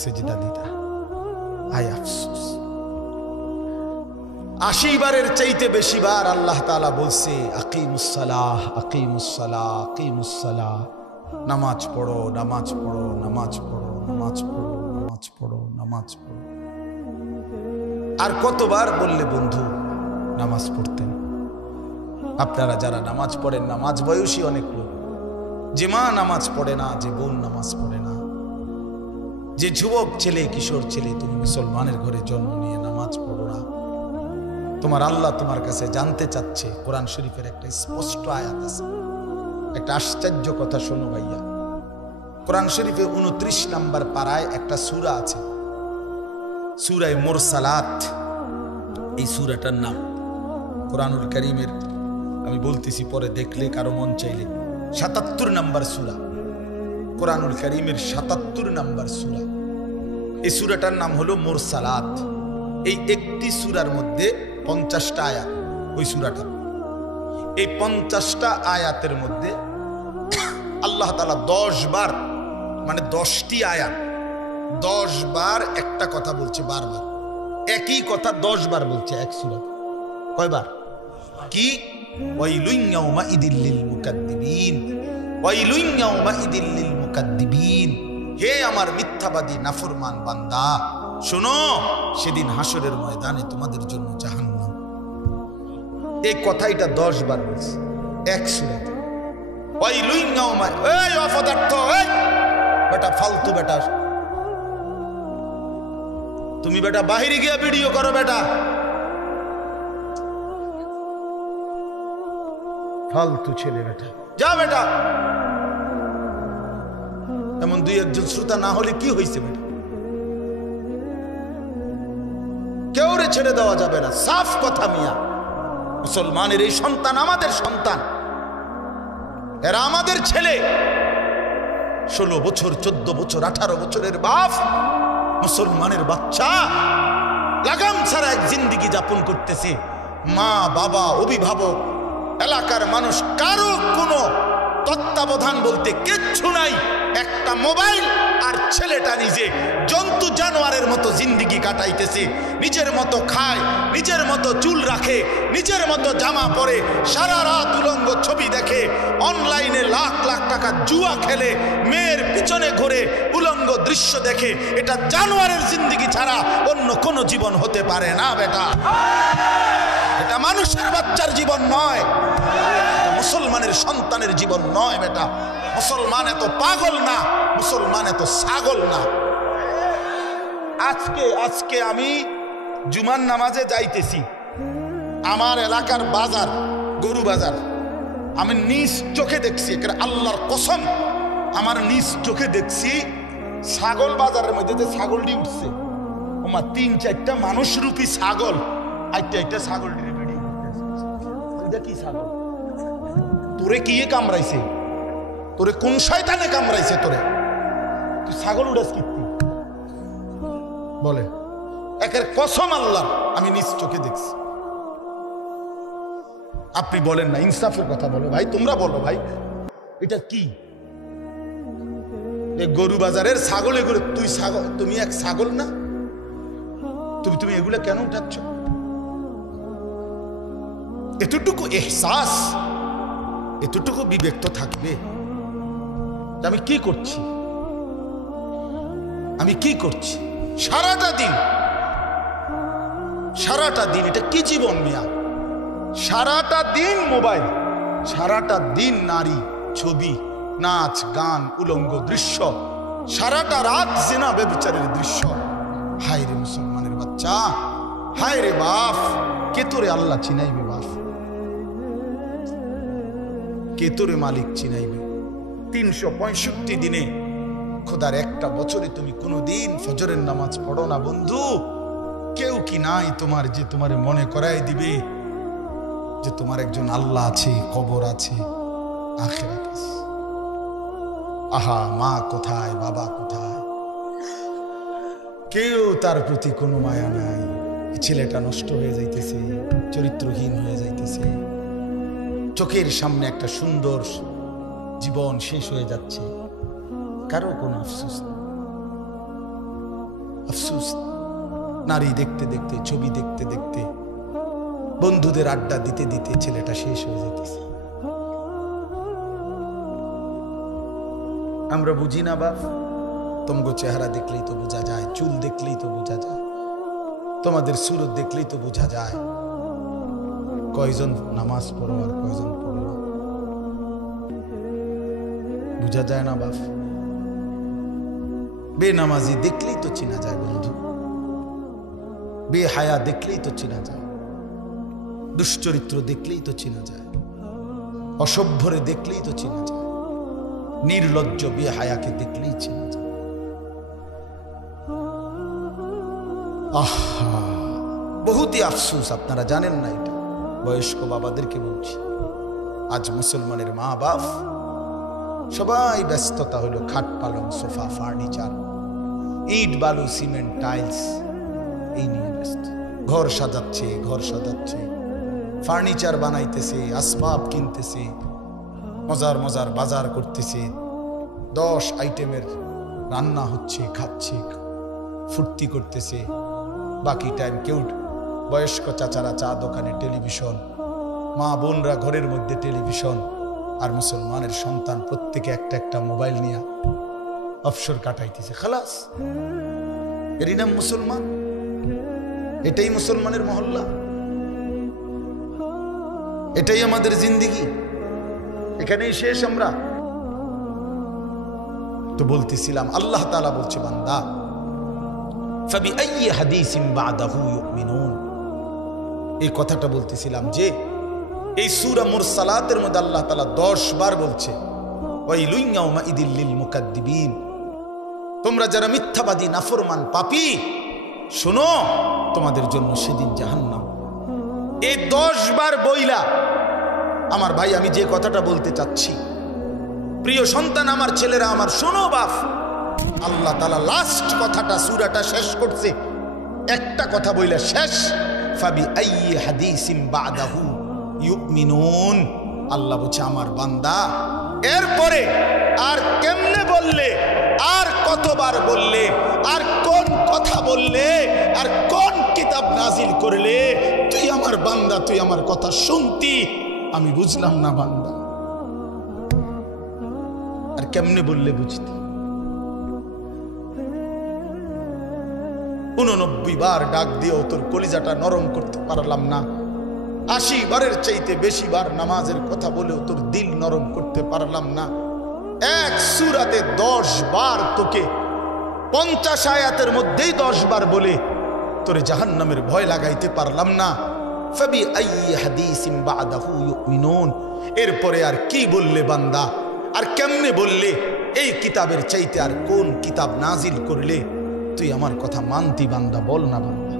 সিজদা দিতা? আয় আফসোস। 80 বারের চাইতে বেশি বার আল্লাহ তাআলা বলছে, আকিমুস সালাহ, আকিমুস সালাহ, আকিমুস সালাহ, নামাজ পড়ো, নামাজ পড়ো, নামাজ পড়ো, নামাজ পড়ো, নামাজ পড়ো, নামাজ পড়ো। আর কতবার বললে বন্ধু নামাজ পড়তেন? আপনারা যারা নামাজ পড়েন না, মাঝ বয়সী অনেক লোক, যে মা নামাজ পড়ে না, যে বোন নামাজ পড়ে না, যে যুবক ছেলে কিশোর ছেলে, তুমি মুসলমানের ঘরে জন্ম নিয়ে নামাজ পড়ো না, তোমার আল্লাহ তোমার কাছে জানতে চাচ্ছে। কোরআন শরীফের একটা স্পষ্ট আয়াত আছে, একটা আশ্চর্য কথা শোনো ভাইয়া। কোরআন শরীফে 29 নম্বর পারায় একটা সূরা আছে, সূরায়ে মুরসালাত। এই সূরাটার নাম কোরআনুল কারীমের, আমি বলতেছি পরে দেখলে কারো মন চাইলে, 77 নম্বর সূরা, কোরআনুল কারীমের 77 নম্বর সূরা। এই সূরাটার নাম হলো মুরসালাত। এই একটি সূরার মধ্যে 50টা আয়াত। ওই সূরাটা, এই 50টা আয়াতের মধ্যে আল্লাহ তাআলা 10 বার, মানে 10টি আয়াত 10 বার একটা কথা বলছে, বারবার একই কথা 10 বার বলছে এক সূরা। কয়বার? কি? ওয়াইলুন ইয়াউমাইদিল লিল মুকাদ্দিবিন, ওয়াইলুন ইয়াউমাইদিল লিল মুকাদ্দিবিন। হে আমার মিথ্যাবাদী নাফরমান বান্দা, শোনো, সেদিন হাসরের ময়দানে তোমাদের জন্য জাহান্নাম। এই কথাইটা 10 বার বলছে এক সূরাতে। ওয়াইলুন ইয়াউমা, এই অপদার্থ, এই বেটা ফালতু বেটা, তুমি বেটা বাহিরে গিয়ে ভিডিও করো বেটা, ফালতু ছেলে বেটা, যা বেটা। এমন দুই একজন শ্রোতা না হলে কি হয়েছে বেটা? কেউ রে ছেড়ে দেওয়া যাবে না, সাফ কথা মিয়া। মুসলমানের এই সন্তান আমাদের সন্তান, এরা আমাদের ছেলে। 16 বছর, 14 বছর, 18 বছরের বাপ, মুসলমানের বাচ্চা লাগাম ছাড়া এক জিন্দেগি যাপন করতেছে। মা বাবা, অভিভাবক, এলাকার মানুষ, কারো কোনো তত্ত্বাবধান বলতে কিচ্ছু নাই। একটা মোবাইল আর ছেলেটা নিজে জন্তু জানোয়ারের মতো জিন্দেগি কাটাইতেছে। নিজের মতো খায়, নিজের মতো চুল রাখে, নিজের মতো জামা পরে, সারা রাত উলঙ্গ ছবি দেখে, অনলাইনে লাখ লাখ টাকা জুয়া খেলে, মেয়ের পিছনে ঘুরে উলঙ্গ দৃশ্য দেখে। এটা জানোয়ারের জিন্দেগি ছাড়া অন্য কোনো জীবন হতে পারে না বেটা। এটা মানুষের বাচ্চার জীবন নয়, মুসলমানের সন্তানের জীবন নয় বেটা। মুসলমান এত পাগল না, মুসলমান এত ছাগল না। আজকে আমি জুমার নামাজে যাইতেছি, আমার এলাকার বাজার, গরু বাজার, আমি নিজ চোখে দেখছি, আল্লাহর কসম, আমার নিজ চোখে দেখছি ছাগল বাজারের মধ্যে যে ছাগলটি উঠছে, ওমা 3-4টা মানুষরূপী ছাগল আইটা ছাগলটির ভিডিও করতেছে। কি ছাগল? তোরে কি কামড়াইছে? তোরে কোন শয়তানে কামড়াইছে? তোরে তুই ছাগল উড়াস কি বলে? একের কসম আল্লাহ, আমি নিজ চোখে দেখছি। আপনি বলেন না, ইনসাফের কথা বলো ভাই, তোমরা বলো ভাই, এটা কি? গরু বাজারের ছাগল এগুলো, তুই ছাগল, তুমি এক ছাগল না? তুমি এগুলো কেন উঠাচ্ছ? এতটুকু এহসাস, এতটুকু বিবেক তো থাকবে। আমি কি করছি, আমি কি করছি সারাটা দিন? এটা কি জীবন মিয়া? সারাটা দিন মোবাইল, সারাটা দিন নারী, ছবি, নাচ, গান, উলঙ্গ দৃশ্য, সারাটা রাত জিনা ব্যভিচারের দৃশ্য। হায় রে মুসলমানের বাচ্চা, হায় রে বাপ, কে তোরে আল্লাহ চিনাইবে? বাপ, কে তোরে মালিক চিনাইবে? 365 দিনে, খোদার একটা বছরে তুমি কোনোদিন ফজরের নামাজ পড়ো না বন্ধু। কেউ কি নাই তোমার যে তোমারে মনে করাই দিবে যে তোমার একজন আল্লাহ আছে, কবর আছে, আখিরাত আছে? আহা, মা কোথায়, বাবা কোথায়? কেউ তার প্রতি কোনো মায়া নাই। ছেলেটা নষ্ট হয়ে যাইতেছে, চরিত্রহীন হয়ে যাইতেছে, চোখের সামনে একটা সুন্দর জীবন শেষ হয়ে যাচ্ছে, কারো কোনো আফসোস নেই। আফসোস, নারী দেখতে দেখতে, ছবি দেখতে দেখতে, বন্ধুদের আড্ডা দিতে দিতে ছেলেটা শেষ হয়ে যাইতেছে। আমরা বুঝি না বাপ, তোমাগো চেহারা দেখলেই তো বোঝা যায়, চুল দেখলেই তো বোঝা যায়, তোমাদের সুরত দেখলেই তো বোঝা যায় কয়জন নামাজ পড়ো আর কয়জন পড়ো না। বোঝা যায় না বাপ? বেনামাজি দেখলেই তো চেনা যায় বন্ধু, বেহায়া দেখলেই তো চেনা যায়, দুশ্চরিত্র দেখলেই তো চেনা যায়, অসভ্যরে দেখলেই তো চেনা যায়, নির্লজ্জ বেহায়াকে দেখলেই চেনা যায়। আহা, বহুতই আফসোস, আপনারা জানেন না এটা। বয়স্ক বাবাদেরকে বলছি, আজ মুসলমানের মা বাপ সবাই ব্যস্ততা হলো খাট পালং সোফা ফার্নিচার ইট বালু সিমেন্ট টাইলস এই নিয়ে ব্যস্ত। ঘর সাজাচ্ছে, ফার্নিচার বানাইতেছে, আসবাব কিনতেছে, মজার মজার বাজার করতেছে, 10 আইটেমের রান্না হচ্ছে, খাচ্ছে, ফুর্তি করতেছে। বাকি টাইম কেউ বয়স্ক চাচারা চা দোকানে টেলিভিশন, মা বোনরা ঘরের মধ্যে টেলিভিশন, আর মুসলমানের সন্তান প্রত্যেকে একটা একটা মোবাইল নিয়ে অবসর কাটাইতেছে। খালাস, এরই নাম মুসলমান? এটাই মুসলমানের মহল্লা? এটাই আমাদের জিন্দেগি? এখানেই শেষ আমরা? তো বলতেছিলাম আল্লাহ তাআলা বলছে, বান্দা ফাবিআইয়ি হাদিসিন বাদাহু ইউমিনুন। এই কথাটা বলতেছিলাম যে এই সূরা মুরসালাতের মধ্যে আল্লাহ তাআলা 10 বার বলছে ওয়াইলুন ইয়াউমাইদিল লিল মুকাদ্দিবিন, তোমরা যারা মিথ্যাবাদী নাফরমান পাপী, শোনো তোমাদের জন্য সেদিন জাহান্নাম। এই 10 বার বইলা আমার ভাই, আমি যে কথাটা বলতে চাচ্ছি, প্রিয় সন্তান, আমার ছেলেরা আমার, শোনো বাপ, আল্লাহ তাআলা লাস্ট কথাটা সূরাটা শেষ করছে একটা কথা বইলা শেষ, ফাবিআইয়ি হাদিসিন বাদাহু ইউমিনুন। আল্লাহ বলছে আমার বান্দা এরপরে আর কেমনে বললে, আর কতবার বললে, আর কোন কথা বললে, আর কোন কিতাব নাজিল করলে তুই আমার বান্দা, তুই আমার কথা শুনতি, আমি বুঝলাম না বান্দা। আর কেমনে বললে বুঝতি? 89 বার ডাক দিয়েও তোর কলিজাটা নরম করতে পারলাম না, 80 বারের চাইতে বেশি বার নামাজের কথা বলেও তোর দিল নরম করতে পারলাম না। এক সূরাতে 10 বার তোকে 50 আয়াতের মধ্যেই 10 বার বলে তোরে জাহান্নামের ভয় লাগাইতে পারলাম না। ফাবিআইয়ি হাদিসিন বাদাহু ইউমিনুন, এরপরে আর কি বললে বান্দা, আর কেমনে বললে, এই কিতাবের চাইতে আর কোন কিতাব নাজিল করলে তুই আমার কথা মানতি বান্দা? বল না বান্দা,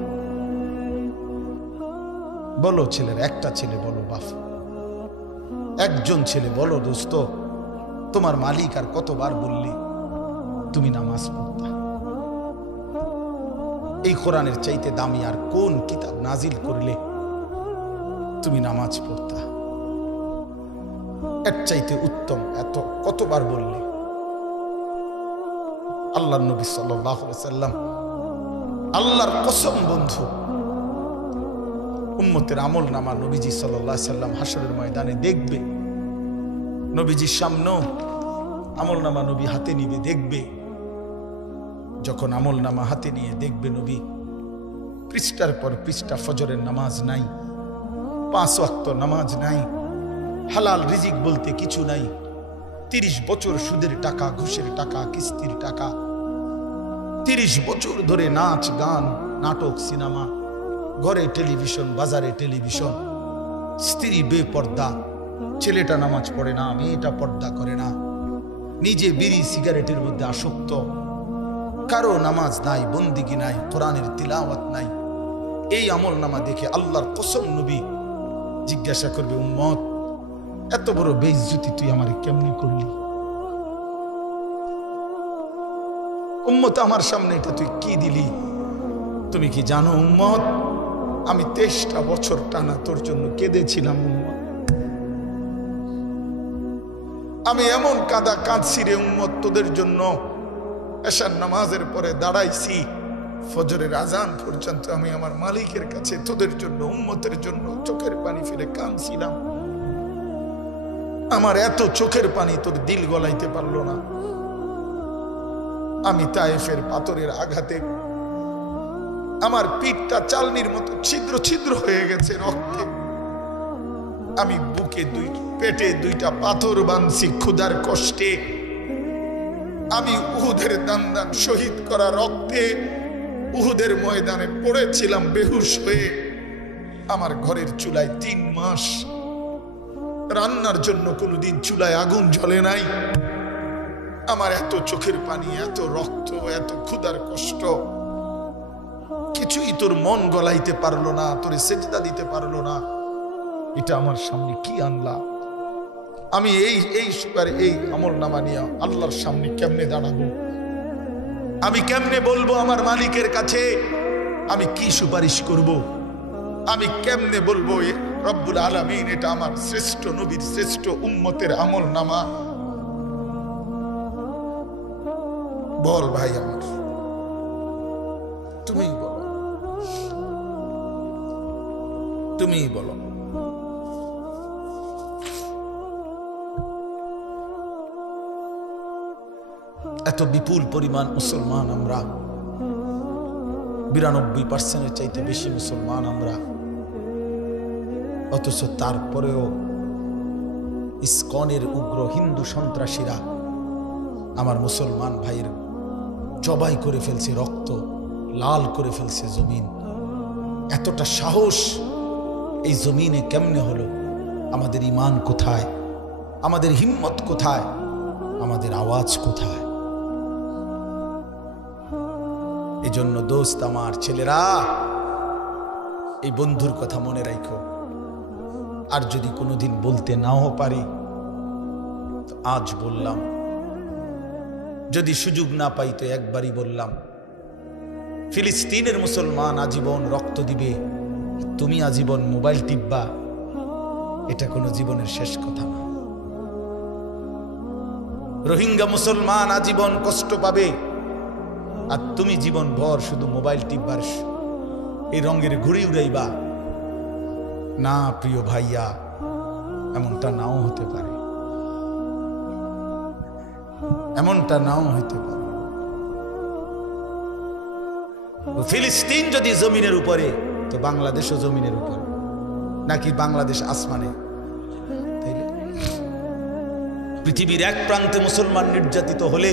বলো ছেলের, একটা ছেলে বলো বাপ, একজন ছেলে বলো দোস্ত, তোমার মালিক আর কতবার বললি তুমি নামাজ পড়তা? এই কোরআনের চাইতে দামি আর কোন কিতাব নাজিল করলে তুমি নামাজ পড়তা? এর চাইতে উত্তম এত কতবার বললে? আল্লাহর নবী সাল্লাল্লাহু আলাইহি ওয়াসাল্লাম, আল্লাহর কসম বন্ধু, উম্মতের আমল নামা নবীজি সাল্লাল্লাহু আলাইহি ওয়াসাল্লাম হাসরের ময়দানে দেখবে, নবীজির সামনেও আমল নামা নবী হাতে নিবে, দেখবে। যখন আমল নামা হাতে নিয়ে দেখবে নবী, পৃষ্ঠার পর পৃষ্ঠা ফজরের নামাজ নাই, 5 ওয়াক্ত নামাজ নাই, হালাল রিজিক বলতে কিছু নাই, 30 বছর সুদের টাকা, ঘুষের টাকা, কিস্তির টাকা, 30 বছর ধরে নাচ গান নাটক সিনেমা, ঘরে টেলিভিশন, বাজারে টেলিভিশন, স্ত্রী বেপর্দা, ছেলেটা নামাজ পড়ে না, মেয়েটা পর্দা করে না, নিজে বিড়ি সিগারেটের মধ্যে আসক্ত, কারো নামাজ নাই, বন্দিগি নাই, কোরআনের তিলাওয়াত নাই। এই আমল নামা দেখে আল্লাহর কসম নবী জিজ্ঞাসা করবে, উম্মত এত বড় বেইজ্জতি তুই আমারে কেমনি করলি? উম্মত আমার সামনে এটা তুই কি দিলি? তুমি কি জানো উম্মত, আমি 23টা বছর টানা তোর জন্য কেঁদেছিলাম উম্মত। আমি এমন কাঁদা কাঁদছি রে উম্মত তোদের জন্য, এশার নামাজের পরে দাঁড়াইছি, ফজরের আজান পর্যন্ত আমি আমার মালিকের কাছে তোদের জন্য, উম্মতের জন্য চোখের পানি ফেলে কাঁদছিলাম। আমার এত চোখের পানি তোর দিল গলাইতে পারলো না। আমি তায়েফের পাথরের আঘাতে আমার পিঠটা চালনির মতো ছিদ্র ছিদ্র হয়ে গেছে রক্তে। আমি বুকে পেটে দুইটা পাথর বাঁধছি ক্ষুধার কষ্টে। আমি উহুদের দান শহীদ করা রক্তে উহুদের ময়দানে পড়েছিলাম বেহুশ হয়ে। আমার ঘরের চুলায় 3 মাস রান্নার জন্য কোনোদিন চুলায় আগুন জ্বলে নাই। আমার এত চোখের পানি, এত রক্ত, এত ক্ষুধার কষ্ট, কিছুই তোর মন গলাইতে পারলো না, তোর সেজদা দিতে পারলো না। এটা আমার সামনে কি আনলা? আমি এই আমল নামা নিয়ে আল্লাহর সামনে কেমনে দাঁড়াবো? আমি কেমনে বলবো আমার মালিকের কাছে আমি কি সুপারিশ করব? আমি কেমনে বলবো রব্বুল আলামিন এটা আমার শ্রেষ্ঠ নবীর শ্রেষ্ঠ উম্মতের আমল নামা? বল ভাই আমার, তুমিই বলো, তুমিই বলো। এত বিপুল পরিমাণ মুসলমান আমরা, 92% চাইতে বেশি মুসলমান আমরা, অথচ তারপরেও ইসকনের উগ্র হিন্দু সন্ত্রাসীরা আমার মুসলমান ভাইয়ের জবাই করে ফেলছে, রক্ত লাল করে ফেলছে জমিন। এতটা সাহস এই জমিনে কেমনে হলো? আমাদের ঈমান কোথায়? আমাদের হিম্মত কোথায়? আমাদের আওয়াজ কোথায়? এজন্য দোস্ত আমার, ছেলেরা, এই বন্ধুর কথা মনে রাখো। আর যদি কোনোদিন বলতে নাও পারি তো আজ বললাম, যদি সুযোগ না পাই তো একবারই বললাম। ফিলিস্তিনের মুসলমান আজীবন রক্ত দিবে, তুমি আজীবন মোবাইল টিপবা, এটা কোনো জীবনের শেষ কথা না। রোহিঙ্গা মুসলমান আজীবন কষ্ট পাবে, আর তুমি জীবন ভর শুধু মোবাইল টিপবার এই রঙের ঘুড়ি উড়াইবা না। প্রিয় ভাইয়া, এমনটা নাও হতে পারে, এমনটা নাও হতে পারে। ফিলিস্তিন যদি জমিনের উপরে, তো বাংলাদেশও জমিনের উপরে, নাকি বাংলাদেশ আসমানে? তাইলে পৃথিবীর এক প্রান্তে মুসলমান নির্যাতিত হলে,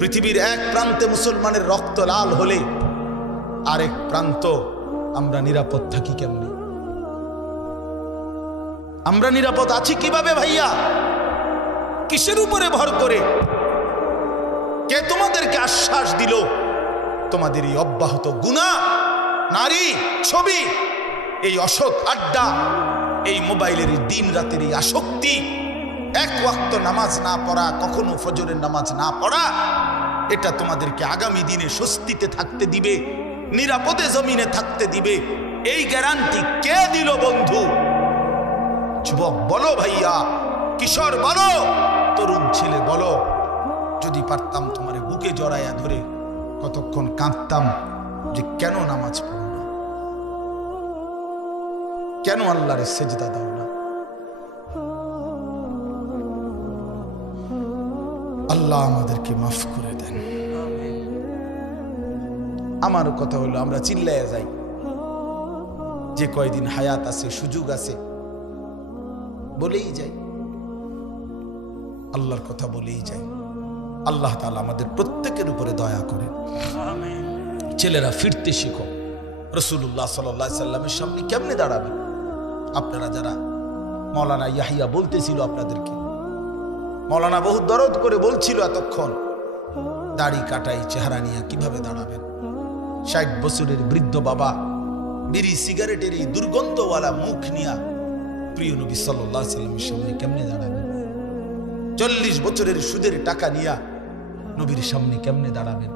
পৃথিবীর এক প্রান্তে মুসলমানের রক্ত লাল হলে, আরেক প্রান্ত আমরা নিরাপদ থাকি কেমনে? আমরা নিরাপদ আছি কিভাবে ভাইয়া? কিসের উপরে ভর করে? কে তোমাদেরকে আশ্বাস দিল তোমাদের এই অব্যাহত গুনাহ, নারী, ছবি, এই অসৎ আড্ডা, এই মোবাইলের দিন রাতের এই আসক্তি, এক ওয়াক্ত নামাজ না পড়া, কখনো ফজরের নামাজ না পড়া, এটা তোমাদেরকে আগামী দিনে স্বস্তিতে থাকতে দিবে, নিরাপদে জমিনে থাকতে দিবে? এই গ্যারান্টি কে দিল বন্ধু? যুবক বলো, ভাইয়া, কিশোর বলো, তরুণ ছেলে বলো। যদি পারতাম তোমার বুকে জড়াইয়া ধরে কতক্ষণ কাঁদতাম যে কেন নামাজ পড়ো না, কেন আল্লাহর সেজদা দাও না? আল্লাহ আমাদেরকে মাফ করে দেন। আমার কথা হলো, আমরা চিল্লাইয়া যাই, যে কয়দিন হায়াত আছে, সুযোগ আছে, বলেই যাই, আল্লাহর কথা বলেই যাই। আল্লাহ তাআলা আমাদের প্রত্যেকের উপরে দয়া করে। ছেলেরা, ফিরতে শিখো। রাসূলুল্লাহ সাল্লাল্লাহু আলাইহি সাল্লামের সামনে কেমনে দাঁড়াবে? আপনারা যারা, মাওলানা ইয়াহিয়া বলতেছিল আপনাদেরকে, মাওলানা বহু দরদ করে বলছিল এতক্ষণ, দাড়ি কাটাই চেহারা নিয়ে কিভাবে দাঁড়াবেন? 60 বছরের বৃদ্ধ বাবা বিড়ি সিগারেটের এই দুর্গন্ধওয়ালা মুখ নিয়ে প্রিয় নবী সাল্লাল্লাহু আলাইহি সাল্লামের সামনে কেমনে দাঁড়াবেন? 40 বছরের সুদের টাকা নিয়ে নবীর সামনে কেমনে দাঁড়াবেন?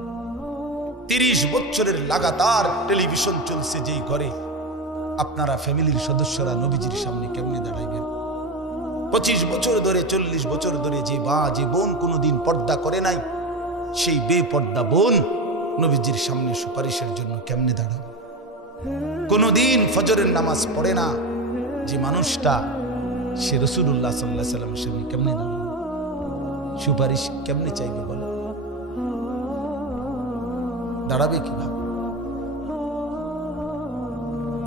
30 বছরের লাগাতার টেলিভিশন চলছে যেই ঘরে, আপনারা ফ্যামিলির সদস্যরা নবীজির সামনে কেমনে দাঁড়াইবেন? 25 বছর ধরে, 40 বছর ধরে যে বোন কোনোদিন পর্দা করে নাই, সেই বেপর্দা বোন নবীজির সামনে সুপারিশের জন্য কেমনে দাঁড়াবে? কোনোদিন ফজরের নামাজ পড়ে না যে মানুষটা, সে রাসূলুল্লাহ সাল্লাল্লাহু আলাইহি সাল্লামের সামনে কেমনে দাঁড়াবে? সুপারিশ কেমনে চাইবে বলো? দাঁড়াবে কিভাবে?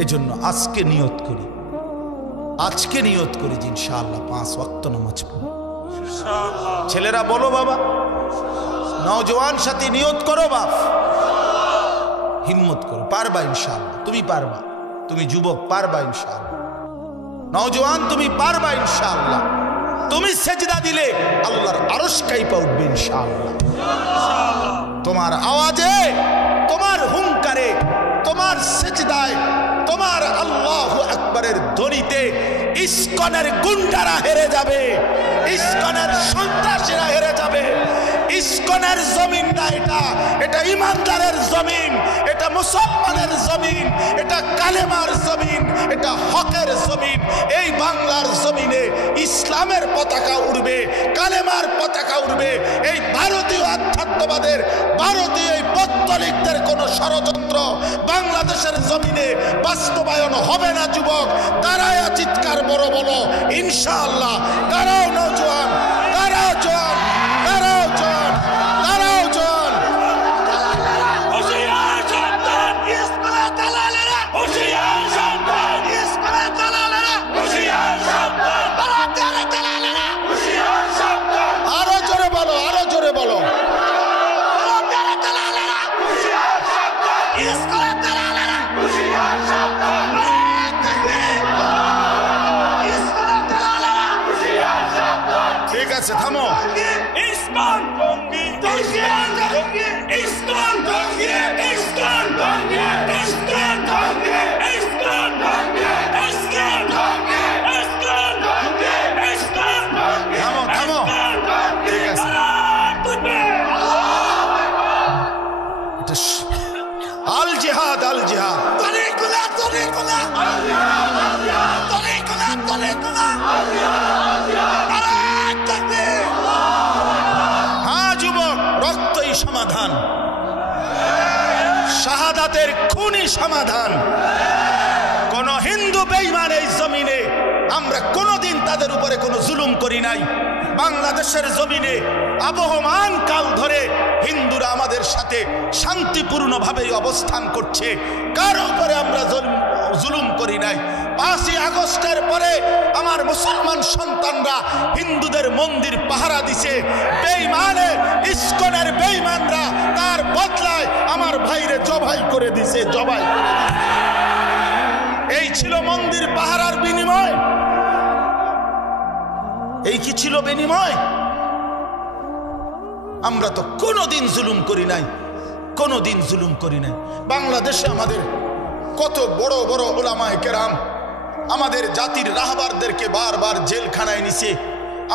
এজন্য আজকে নিয়ত করি যে ইনশাআল্লাহ 5 ওয়াক্ত নামাজ পড়ব। ছেলেরা বলো বাবা, নওজওয়ান সাথী নিয়ত করো বাপ, হিম্মত করো, পারবা ইনশাআল্লাহ, তুমি পারবা, তুমি যুবক পারবা ইনশাআল্লাহ, নওজওয়ান তুমি পারবা ইনশাআল্লাহ। তুমি সেজদা দিলে আল্লাহর আরশ কাঁপা উঠবে ইনশাআল্লাহ। তোমার আওয়াজে, তোমার হুঙ্কারে, তোমার সেজদায়, তোমার আল্লাহু আকবারের ধ্বনিতে ইসকনের গুন্ডারা হেরে যাবে, ইসকনের সন্ত্রাসীরা হেরে যাবে। ইসকনের জমিন না এটা, এটা ইমানদারের জমিন, এটা মুসলমানের জমিন, এটা কালেমার জমিন, এটা হকের জমিন। এই বাংলার জমিনে ইসলামের পতাকা উড়বে, কালেমার পতাকা উড়বে। এই ভারতীয় আধ্যাত্মবাদের, ভারতীয় এই পত্তলিকদের কোন ষড়যন্ত্র বাংলাদেশের জমিনে বাস্তবায়ন হবে না। যুবক দাঁড়ায় চিৎকার বড় বলো ইনশাআল্লাহ। দাঁড়াও নওজোয়ান, দাঁড়াও জওয়ান, দাঁড়াও জওয়ান, দাঁড়াও জওয়ান। হুশিয়ার সাবধান, ইসমাইল দালালেরা, হুশিয়ার সাবধান, ইসমাইল দালালেরা, হুশিয়ার সাবধান, বারাতের দালালেরা, হুশিয়ার সাবধান। আরো জোরে বলো, আরো জোরে বলো, বারাতের দালালেরা, হুশিয়ার সাবধান, ইসমাইল দালালেরা, হুশিয়ার সাবধান। ঠিক আছে থামো। ইসলাম জঙ্গি, ইসলাম জঙ্গি, ইসলাম জঙ্গি, ইসলাম জঙ্গি, ইসলাম জঙ্গি, ইসলাম জঙ্গি, ইসলাম জঙ্গি, ইসলাম জঙ্গি, ইসলাম জঙ্গি। থামো থামো, ঠিক আছে। আল জিহাদ, আল জিহাদ, তরিকুলা, তরিকুলা, আল জিহাদ, আল জিহাদ, তরিকুলা, তরিকুলা, আল জিহাদ, আল জিহাদ। হ্যাঁ যুবক, রক্তই সমাধান, শাহাদাতের খুনি সমাধান। কোন হিন্দু বেঈমান এই জমিনে আমরা কোনোদিন তাদের উপরে কোনো জুলুম করি নাই। বাংলাদেশের জমিনে আবহমান কাল ধরে হিন্দুরা আমাদের সাথে শান্তিপূর্ণভাবে অবস্থান করছে, কারো উপরে আমরা জুলুম করি নাই। 5ই আগস্টের পরে আমার মুসলমান সন্তানরা হিন্দুদের মন্দির পাহারা দিছে। বেঈমানে, ইসকনের বেঈমানরা তার বদলায় আমার ভাইরে জবাই করে দিছে, জবাই করে দিছে। এই ছিল মন্দির পাহারার বিনিময়, এই কি ছিল বিনিময়? আমরা তো কোনোদিন জুলুম করি নাই, কোনোদিন জুলুম করি নাই। বাংলাদেশে আমাদের কত বড় বড় উলামায়ে কেরাম আমাদের জাতির রাহবারদেরকে বারবার জেলখানায় নিছে।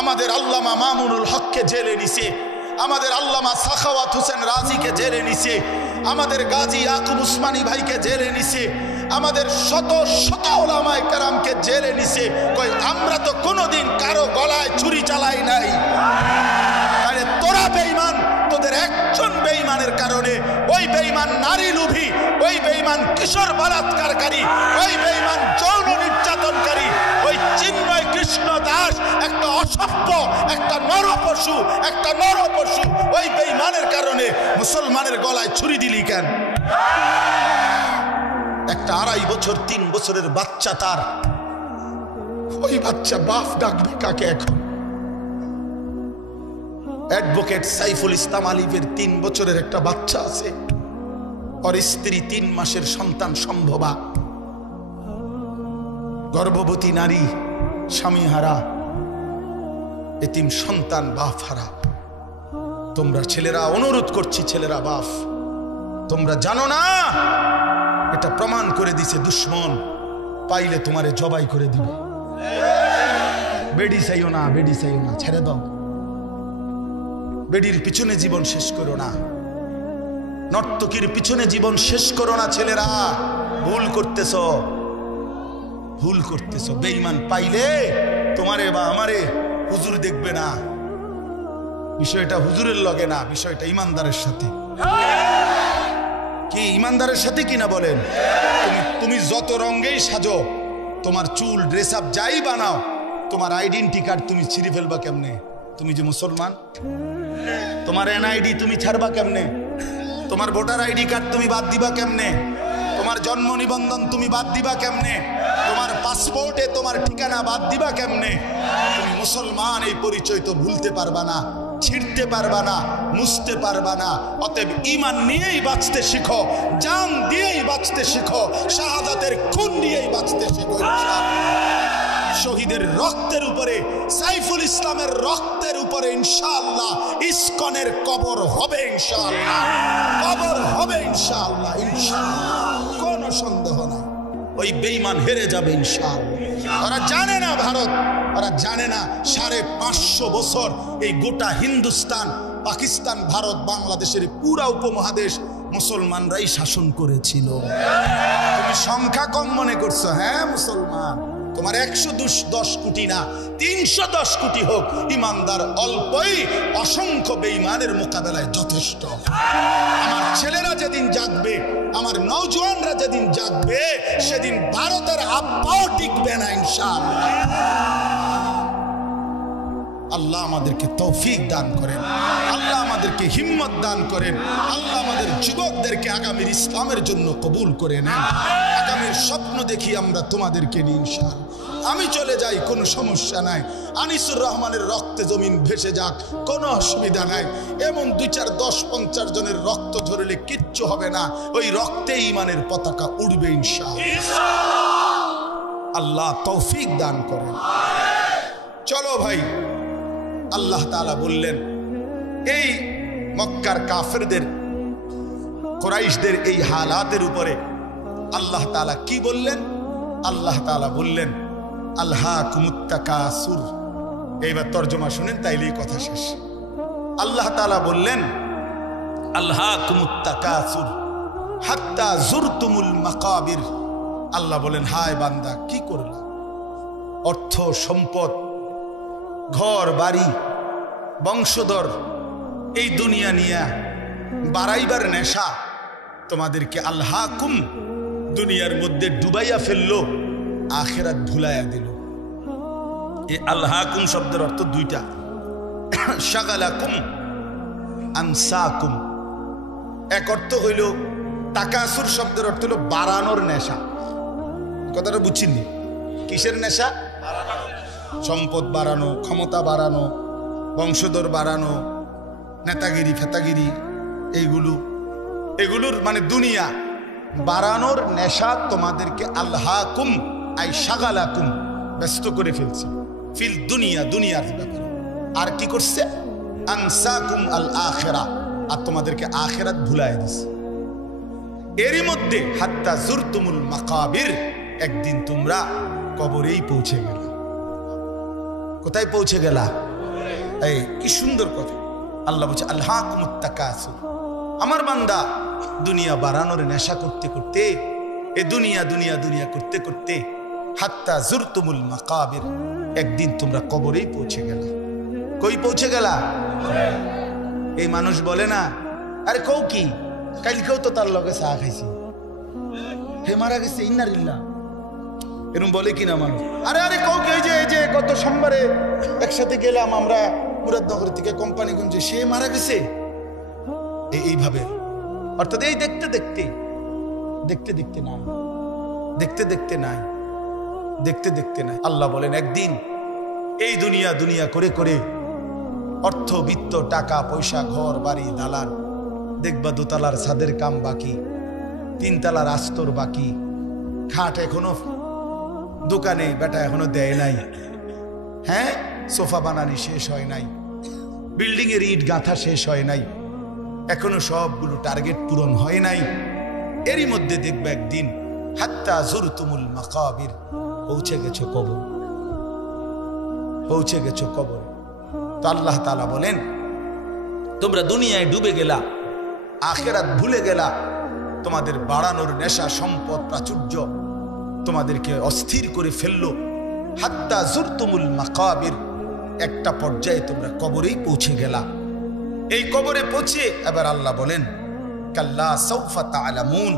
আমাদের আল্লামা মামুনুল হককে জেলে নিছে, আমাদের আল্লামা সাখাওয়াত হোসেন রাজিকে জেলে নিছে, আমাদের গাজী ইয়াকুব উসমানী ভাইকে জেলে নিছে, আমাদের শত শত উলামায়ে কেরামকে জেলে নিছে। কই আমরা তো কোনোদিন কারো গলায় ছুরি চালাই নাই। আরে তোরা বেঈমান, তোদের একজন বেঈমানের কারণে ওই বেঈমান নারী লোভী, ওই বেঈমান কিশোর বলাৎকারকারী, ওই বেঈমান যৌন নির্যাতনকারী, ওই চিন্ময় কৃষ্ণ দাস একটা অসভ্য, একটা নরপশু, একটা নরপশু। ওই বেঈমানের কারণে মুসলমানের গলায় ছুরি দিলি কেন? একটা 2.5 বছর 3 বছরের বাচ্চা, তার ওই বাচ্চা বাপ ডাকবে কাকে? এখন অ্যাডভোকেট সাইফুল ইসলাম আলিফের 3 বছরের একটা বাচ্চা আছে, ওর স্ত্রী 3 মাসের সন্তান সম্ভবা, গর্ভবতী নারী, স্বামী হারা, এতিম সন্তান, বাপ হারা। তোমরা ছেলেরা, অনুরোধ করছি ছেলেরা, বাপ তোমরা জানো না এটা প্রমাণ করে দিছে দুশ্মন, পাইলে তোমারে জবাই করে দিবে। বেডি চাইও না, বেডি চাইও না, ছেড়ে দাও। বেডির পিছনে জীবন শেষ করো না, নর্তকীর পিছনে জীবন শেষ করো না। ছেলেরা ভুল করতেছ, ভুল করতেছ। বেঈমান পাইলে তোমারে বা আমারে হুজুর দেখবে না। বিষয়টা হুজুরের লগে না, বিষয়টা ইমানদারের সাথে। কি ইমানদারের সাথে কিনা বলেন? তুমি যত রঙেই সাজো, তোমার চুল, ড্রেস আপ যাই বানাও, তোমার আইডেন্টি কার্ড তুমি ছিঁড়ে ফেলবা কেমনে? তুমি যে মুসলমান, তোমার এনআইডি তুমি ছাড়বা কেমনে? তোমার ভোটার আইডি কার্ড তুমি বাদ দিবা কেমনে? তোমার জন্ম নিবন্ধন তুমি বাদ দিবা কেমনে? তোমার পাসপোর্টে তোমার ঠিকানা বাদ দিবা কেমনে? তুমি মুসলমান এই পরিচয় তো ভুলতে পারবা না, ছিঁড়তে পারবা না, মুছতে পারবা না। অতএব ঈমান নিয়েই বাঁচতে শিখো, জান দিয়েই বাঁচতে শিখো, শাহাদাতের খুন দিয়েই বাঁচতে শিখো। শহীদের রক্তের উপরে, সাইফুল ইসলামের রক্তের উপরে ইনশাআল্লাহ ইসকনের কবর হবে, ইনশাআল্লাহ কবর হবে, ইনশাআল্লাহ ইনশাআল্লাহ, কোনো সন্দেহ নাই। ওই বেঈমান হেরে যাবে ইনশাআল্লাহ। ওরা জানে না ভারত, ওরা জানে না 550 বছর এই গোটা হিন্দুস্তান, পাকিস্তান, ভারত, বাংলাদেশের পুরা উপমহাদেশ মুসলমানরাই শাসন করেছিল। তুমি সংখ্যা কম মনে করছো? হ্যাঁ মুসলমান, তোমার 110 কোটি না 310 কোটি হোক, ইমানদার অল্পই অসংখ্য বেঈমানের মোকাবেলায় যথেষ্ট। আমার ছেলেরা যেদিন জাগবে, আমার নওজোয়ানরা যেদিন জাগবে, সেদিন ভারতের আব্বাও টিকবে না ইনশাআল্লাহ। আল্লাহ আমাদেরকে তৌফিক দান করেন, আল্লাহ আমাদেরকে হিম্মত দান করেন, আল্লাহ আমাদের যুবকদেরকে আগামীর ইসলামের জন্য কবুল করে নেন। আগামীর স্বপ্ন দেখি আমরা তোমাদেরকে নিয়ে ইনশাআল্লাহ। আমি চলে যাই, কোনো সমস্যা নাই। আনিসুর রহমানের রক্তে জমিন ভেসে যাক, কোনো অসুবিধা নাই। এমন 2, 4, 10, 50 জনের রক্ত ঝরলে কিচ্ছু হবে না, ওই রক্তে ঈমানের পতাকা উড়বে ইনশাআল্লাহ। আল্লাহ তৌফিক দান করেন। চলো ভাই, আল্লাহ তাআলা বললেন এই মক্কার কাফেরদের, কুরাইশদের এই হালাতের উপরে আল্লাহ তাআলা কি বললেন? আল্লাহ তাআলা বললেন আলহাকুমুত তাকাসুর। এইবার তরজমা শুনেন, তাইলেই কথা শেষ। আল্লাহ তাআলা বললেন আলহাকুমুত তাকাসুর হাত্তা জুরতুমুল মাকাবির। আল্লাহ বলেন হায় বান্দা কি করলা? অর্থ সম্পদ, ঘর বাড়ি, বংশধর, এই দুনিয়া নিয়ে বাড়াইবার নেশা তোমাদেরকে আলহাকুম দুনিয়ার মধ্যে ডুবাইয়া ফেললো, আখিরাত ভুলাইয়া দিল। এই আলহাকুম শব্দের অর্থ দুইটা, শাগালাকুম, আনসাকুম। এক অর্থ হইল তাকাসুর শব্দের অর্থ হলো বাড়ানোর নেশা। কথাটা বুঝছিনি? কিসের নেশা? সম্পদ বাড়ানো, ক্ষমতা বাড়ানো, বংশধর বাড়ানো, নেতাগিরি ফেতাগিরি, এগুলোর মানে দুনিয়া বাড়ানোর নেশা তোমাদেরকে আলহাকুম আই শাগালাকুম ব্যস্ত করে ফেলছে ফিল দুনিয়া, দুনিয়ার ব্যাপারে। আর কি করছে? আনসাকুম আল আখিরা, আর তোমাদেরকে আখিরাত ভুলায় দিছে। এরই মধ্যে হাত্তা জুরতুমুল মাকাবির, একদিন তোমরা কবরেই পৌঁছে গেলা। কোথায় পৌঁছে গেলা? এই কি সুন্দর কথা। আল্লাহ বলছে আলহাকুমুত তাকাসুর। আমার বান্দা দুনিয়া বাড়ানোর নেশা করতে করতে, এ দুনিয়া দুনিয়া দুনিয়া করতে করতে হাত্তা জুরতুমুল মাকাবির, একদিন তোমরা কবরেই পৌঁছে গেলা। কই পৌঁছে গেলা? এই মানুষ বলে না, আরে কও কি, কালকেও তো তার লগে চা খাইছি, হে মারা গেছে, ইন্নালিল্লাহ, এরকম বলে কিনা মানুষ? আরে আরে কও কি, এই যে গত সোমবারে একসাথে গেলাম আমরা মুরাদনগর থেকে কোম্পানিগঞ্জে, সে মারা গেছে। এইভাবে, অর্থাৎ এই দেখতে দেখতে নাই, দেখতে দেখতে নাই। আল্লাহ বলেন একদিন এই দুনিয়া দুনিয়া করে করে অর্থ বিত্ত, টাকা পয়সা, ঘর বাড়ি, দালান, দেখবা দোতলার ছাদের কাম বাকি, 3 তলার আস্তর বাকি, খাট এখনো দোকানে বেটা এখনো দেয় নাই, হ্যাঁ সোফা বানানি শেষ হয় নাই, বিল্ডিং এর ইট গাঁথা শেষ হয় নাই, এখনো সবগুলো টার্গেট পূরণ হয় নাই। এরই মধ্যে দেখবে একদিন হাত্তা জুরতুমুল মাকাবির, পৌঁছে গেছো কবর, পৌঁছে গেছো কবর। তো আল্লাহ তাআলা বলেন তোমরা দুনিয়ায় ডুবে গেলা, আখিরাত ভুলে গেলা, তোমাদের বাড়ানোর নেশা, সম্পদ, প্রাচুর্য তোমাদেরকে অস্থির করে ফেললো। হাত্তা জুরতুমুল মাকাবির, একটা পর্যায়ে তোমরা কবরেই পৌঁছে গেলা। এই কবরে পৌঁছে এবার আল্লাহ বলেন কাল্লা সাউফা তা'লামুন।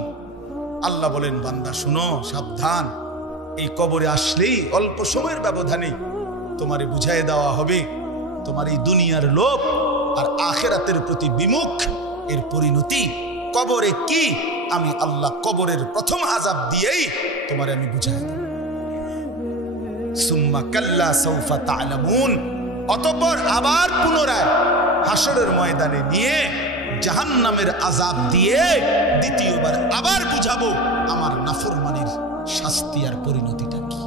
আল্লাহ বলেন বান্দা শুনো, সাবধান, এই কবরে আসলেই অল্প সময়ের ব্যবধানে তোমারে বুঝাই দেওয়া হবে তোমার এই দুনিয়ার লোভ আর আখিরাতের প্রতি বিমুখ, এর পরিণতি কবরে কি, আমি আল্লাহ কবরের প্রথম আযাব দিয়েই তোমারে আমি বুঝাই দেব। সুম্মা কাল্লা সাউফা তা'লামুন, অতঃপর আবার পুনরায় হাসরের ময়দানে নিয়ে জাহান্নামের আযাব দিয়ে দ্বিতীয়বার আবার বুঝাবো আমার নাফরমানির শাস্তি আর পরিণতিটা কি।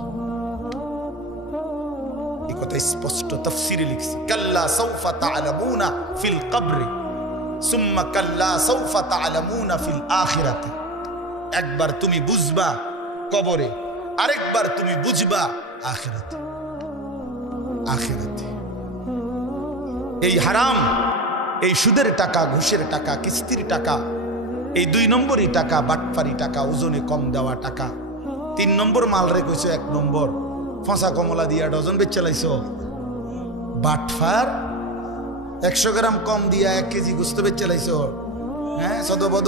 এই কথা স্পষ্ট তাফসীরে লিখছে, কাল্লা সাউফা তা'লামুনা ফিল কবরি সুম্মা কাল্লা সাউফা তা'লামুনা ফিল আখিরাতি। একবার তুমি বুঝবা কবরে, আরেকবার তুমি বুঝবা আখিরাতে। আখিরাতে এই হারাম, এই সুদের টাকা, ঘুষের টাকা, কিস্তির টাকা, এই 2 নম্বরই টাকা, বাটফারি টাকা, ওজনে কম দেওয়া টাকা। 3 নম্বর মাল রে কইছো, 1 নম্বর ফসা কমলা দিয়া ডজন বেচে লাইছো। বাটফার 100 গ্রাম কম দিয়া 1 কেজি গোস্ত বেচে লাইছো। হ্যাঁ, সদবদ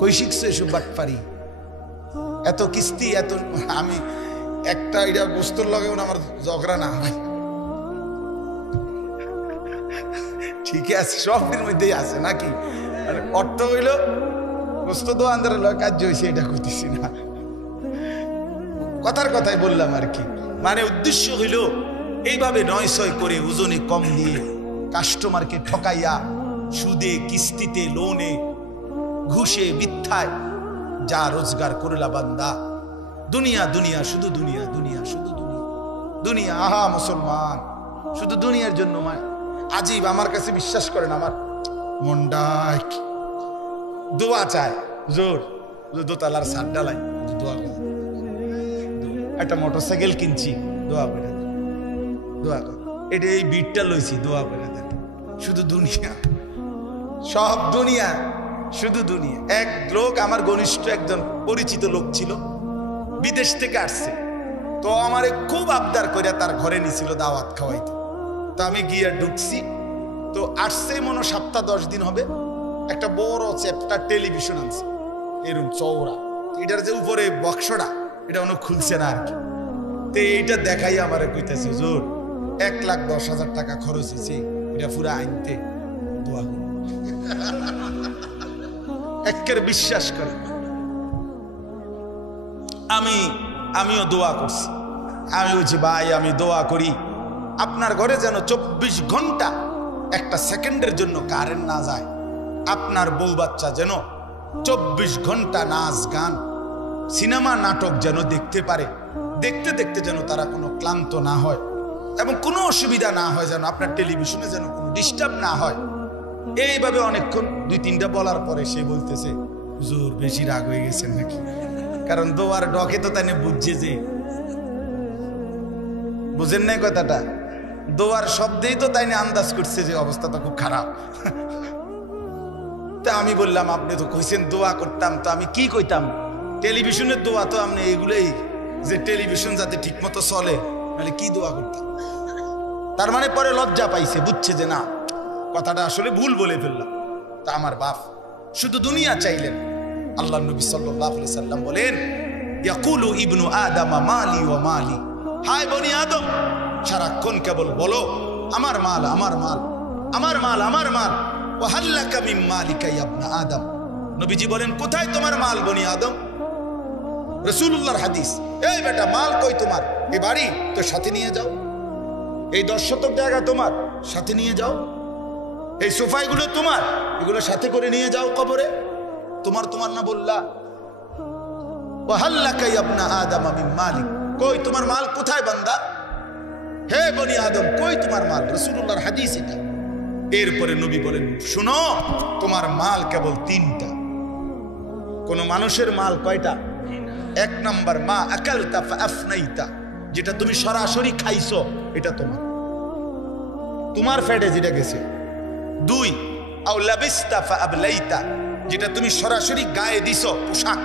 কই শিখছো এসব বাটফারি? এত কিস্তি, এত আমি একটা এটা গোস্তর লাগেও আমার ঝগড়া না হয়। ঠিক আছে, সবের মধ্যেই আছে নাকি? অর্থ হইল গোস্ত তো আন্দার কাজ হয়েছে, এটা করতেছি না, কথার কথাই বললাম আর কি। মানে উদ্দেশ্য হইল এইভাবে 900 করে ওজনে কম দিয়ে কাস্টমারকে ঠকাইয়া সুদে, কিস্তিতে, লোনে, ঘুষে, মিথ্যায় যা রোজগার করলা বান্দা, দুনিয়া দুনিয়া, শুধু দুনিয়া দুনিয়া, শুধু দুনিয়া দুনিয়া। আহা মুসলমান, শুধু দুনিয়ার জন্য আজীব। আমার কাছে বিশ্বাস করেন, আমার মন্ডায় দোয়া চায়, জোর দোতলার ছাদ ডালাই দোয়া করে, একটা মোটরসাইকেল কিনছি দোয়া করে, দোয়া করে, এটা এই বিটটা লইছি দোয়া করে দেন। শুধু দুনিয়া, সব দুনিয়া, শুধু দুনিয়া। এক লোক, আমার ঘনিষ্ঠ একজন পরিচিত লোক ছিল, বিদেশ থেকে আসছে, তো আমারে খুব আবদার করে তার ঘরে নিছিল দাওয়াত খাওয়াইতে। তো আমি গিয়ে ঢুকছি, তো আসছে মনে 7-10 দিন হবে, একটা বড় চ্যাপ্টার টেলিভিশন আনছে, এরকম চওড়া, এটার যে উপরে বক্সটা এটা অনেক খুলছে না আর কি। তো এইটা দেখাই আমারে কইতেছে, হুজুর 1,10,000 টাকা খরচ হয়েছে এটা পুরা আনতে, দোয়া করুন। একের বিশ্বাস করে আমিও দোয়া করছি। আমি বলছি, ভাই আমি দোয়া করি আপনার ঘরে যেন 24 ঘন্টা একটা সেকেন্ডের জন্য কারেন্ট না যায়, আপনার বউ বাচ্চা যেন 24 ঘন্টা নাচ গান, সিনেমা, নাটক যেন দেখতে পারে, দেখতে দেখতে যেন তারা কোনো ক্লান্ত না হয় এবং কোনো অসুবিধা না হয়, যেন আপনার টেলিভিশনে যেন কোনো ডিস্টার্ব না হয়। এইভাবে অনেকক্ষণ 2-3টা বলার পরে সে বলতেছে, হুজুর বেশি রাগ হয়ে গেছেন নাকি? কারণ দোয়ার ডকে তো তাই বুঝছে, যে বুঝেন নাই কথাটা, দোয়ার শব্দেই তো তাই আন্দাজ করছে যে অবস্থাটা খুব খারাপ। তা আমি বললাম, আপনি তো কইছেন দোয়া করতাম, তো আমি কি কইতাম? টেলিভিশনের দোয়া তো আপনি এইগুলোই, যে টেলিভিশন যাতে ঠিক মতো চলে, নাহলে কি দোয়া করতাম? তার মানে পরে লজ্জা পাইছে, বুঝছে যে না, কথাটা আসলে ভুল বলে ফেললাম। তা আমার বাপ শুধু দুনিয়া চাইলেন। আল্লাহ নবী সাল্লাল্লাহু আলাইহি সাল্লাম বলেন, ইয়াকুলু ইবনু আদম মালি ওয়া মালি, হায় বনি আদম, সারাক্ষণ কেবল বলো আমার মাল, আমার মাল, আমার মাল, আমার মাল। ওয়া হাল্লাকা মিন মালিকা ইয়া ইবনা আদম, নবীজি বলেন, কোথায় তোমার মাল বনি আদম? রাসূলুল্লাহর হাদিস, এই বেটা মাল কই তোমার? এই বাড়ি তো সাথে নিয়ে যাও, এই 10 শতক জায়গা তোমার, সাথে নিয়ে যাও, এই সোফাইগুলো তোমার, এগুলো সাথে করে নিয়ে যাও কবরে। তোমার তোমার না বললা? ওয়া হাল্লাকা ইয়া ইবনা আদম মিন মালিক, কই তোমার মাল কোথায় বান্দা? হে বনি আদম, কই তোমার মাল? রাসূলুল্লাহর হাদিস এটা। এরপরে নবী বলেন, শুনো, তোমার মাল কেবল 3টা। কোন মানুষের মাল কয়টা? 1 নাম্বার মা আকালতা ফাআফনাইতা, যেটা তুমি সরাসরি খাইছো, এটা তোমার পেটে যেটা গেছে। 2 আও লাবিস্তা ফাআবলাইতা, যেটা তুমি সরাসরি গায়ে দিছো, পোশাক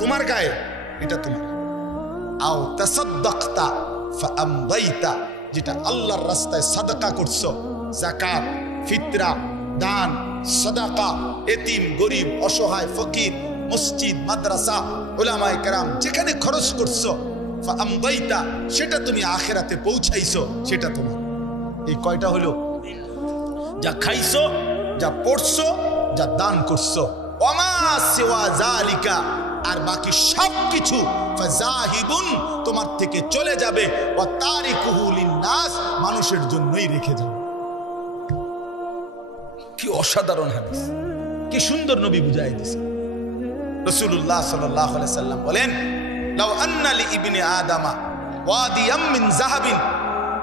তোমার গায়ে, এটা তোমার। আও তাসাদদাকতা ফাআমদাইতা, যেটা আল্লাহর রাস্তায় সাদাকা করছো, যাকাত, ফিতরা, দান, সাদাকা, এতিম, গরিব, অসহায়, ফকির, মসজিদ, মাদ্রাসা, উলামায়ে কেরাম যেখানে খরচ করছো, ফাআমদাইতা, সেটা তুমি আখিরাতে পৌঁছাইছো, সেটা তোমার। এই কয়টা হলো? যা খাইছো, যা পড়ছো, যা দান করছো, ওমা সিওয়া যালিকা, আর বাকি সবকিছু ফাযাহিবুন, তোমার থেকে চলে যাবে, ওয়া তারিকুহু লিন-নাস, মানুষের জন্যই রেখে যাবে। কি অসাধারণ হাদিস, কি সুন্দর নবী বুঝাই দিয়েছে। রাসূলুল্লাহ সাল্লাল্লাহু আলাইহি সাল্লাম বলেন, লাউ আন্না লি ইবনি আদামা ওয়াদিয়াম মিন যাহাবিন,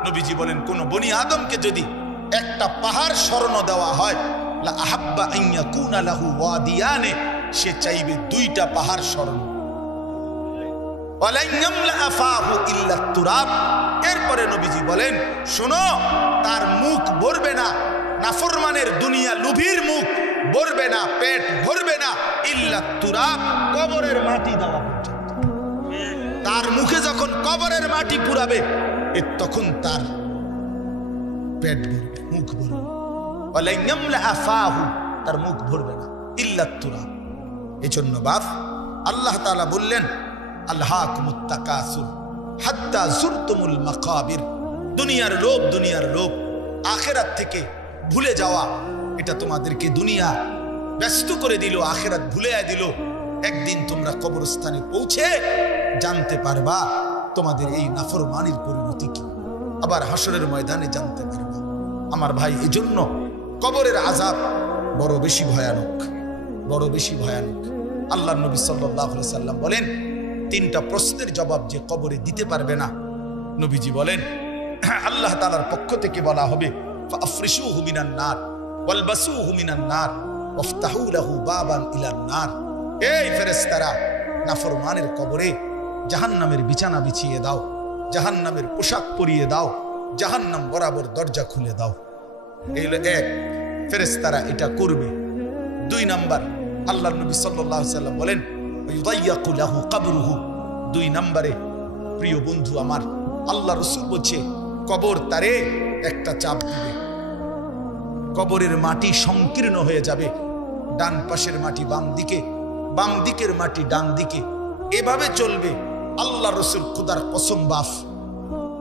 নবীজি বলেন কোন বনি আদমকে যদি একটা পাহাড় স্বর্ণ দেওয়া হয়, লা আহাব্বা আন ইয়াকুনা লাহু ওয়াদিয়ানে, সে চাইবে দুইটা পাহাড় স্বর্ণ। ওয়ালা ইয়ামলা আফাহু ইল্লা তুরাব, এরপরে নবীজি বলেন শোনো, তার মুখ ভরবে না, নাফরমানের দুনিয়া লুভির মুখ ভরবে না, পেট ভরবে না, ইল্লা তুরাব, কবরের মাটি দেওয়া পর্যন্ত। তার মুখে যখন কবরের মাটি পুরাবে, তখন তার পেট ভরবে, মুখ ভরবে। ওয়ালা ইয়ামলা আফাহু, তার মুখ ভরবে না, ইল্লা তুরাব। এজন্য বাপ আল্লাহ তাআলা বললেন, আলহাকুমুত তাকাসুর হাত্তা যুরতুমুল মাকাবির, দুনিয়ার লোভ, দুনিয়ার লোভ, আখিরাত থেকে ভুলে যাওয়া, এটা তোমাদেরকে দুনিয়া ব্যস্ত করে দিল, আখিরাত ভুলে দিল। একদিন তোমরা কবরস্থানে পৌঁছে জানতে পারবা তোমাদের এই নাফরমানির পরিণতি কি, আবার হাসরের ময়দানে জানতে পারবা। আমার ভাই, এজন্য কবরের আযাব বড় বেশি ভয়ানক, বড় বেশি ভয়ানক। আল্লাহর নবী সাল্লাল্লাহু আলাইহি সাল্লাম বলেন, তিনটা প্রশ্নের জবাব যে কবরে দিতে পারবে না, নবীজি বলেন আল্লাহ তাআলার পক্ষ থেকে বলা হবে, ফাফরিশুহু মিনান নার ওয়ালবাসুহু মিনান নার ওয়াফতাহু লাহু বাবান ইলান নার। এই ফেরেশতারা, নাফরমানের কবরে জাহান্নামের বিছানা বিছিয়ে দাও, জাহান্নামের পোশাক পরিয়ে দাও, জাহান্নাম বরাবর দরজা খুলে দাও। এই হলো এক, ফেরেশতারা এটা করবে। দুই নাম্বার, আল্লাহর নবী সাল্লাল্লাহু আলাইহি সাল্লাম বলেন, ইউদাইয়াকু লাহু কবরুহু, দুই নম্বরে প্রিয় বন্ধু আমার, আল্লাহ রাসূল বলছে কবর তারে একটা চাপ দিবে, কবরের মাটি সংকীর্ণ হয়ে যাবে, ডান পাশের মাটি বাম দিকে, বাম দিকের মাটি ডান দিকে, এভাবে চলবে। আল্লাহ রাসূল খোদার কসম বাপ,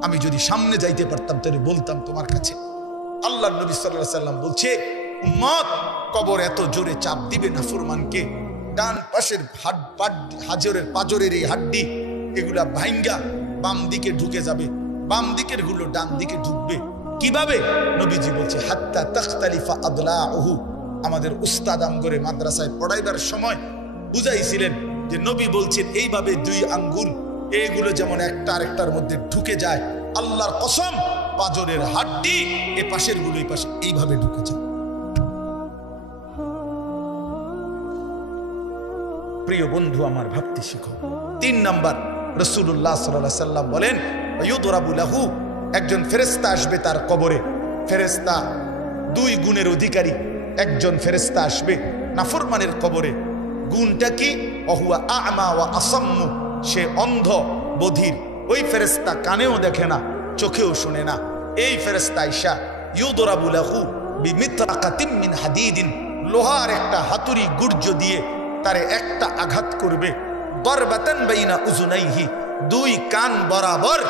আমি যদি সামনে যাইতে পারতাম তাহলে বলতাম তোমার কাছে। আল্লাহর নবী সাল্লাল্লাহু আলাইহি সাল্লাম বলছে, উম্মত, কবর এত জোরে চাপ দিবে নাফরমানকে, ডান পাশের হাজরের পাজরের এই হাড্ডি, এগুলা ভাঙ্গা বাম দিকে ঢুকে যাবে, বাম দিকের গুলো ডান দিকে ঢুকবে। কিভাবে? নবীজি বলছে, হাত্তা তাখতালিফা আদলাউহু। আমাদের উস্তাদ আমগরে মাদ্রাসায় পড়াইবার সময় বুঝাইছিলেন যে নবী বলছেন এইভাবে দুই আঙ্গুল, এগুলো যেমন একটা আরেকটার মধ্যে ঢুকে যায়, আল্লাহর কসম পাজরের হাড্ডি এ পাশের গুলো এই পাশে এইভাবে ঢুকে যায়। প্রিয় বন্ধু আমার, ভাবতে শিখো। তিন নাম্বার, রাসূলুল্লাহ সাল্লাল্লাহু আলাইহি সাল্লাম বলেন, ইউদরাবু লাহু, একজন ফেরেশতা আসবে তার কবরে। ফেরেশতা দুই গুণের অধিকারী, একজন ফেরেশতা আসবে নাফরমানের কবরে। গুণটা কি? ওহুয়া আ'মা ওয়া আসাম্মু, সে অন্ধ বধির। ওই ফেরেশতা কানেও দেখে না, চোখেও শুনে না। এই ফেরেশতা আইসা ইউদরাবু লাহু বিমিতরাকাতিন মিন হাদিদিন, লোহার একটা হাতুড়ি গুর্জ দিয়ে তারে একটা আঘাত করবে। দরবাতান বাইনা উযুনাইহি, দুই কান বরাবর।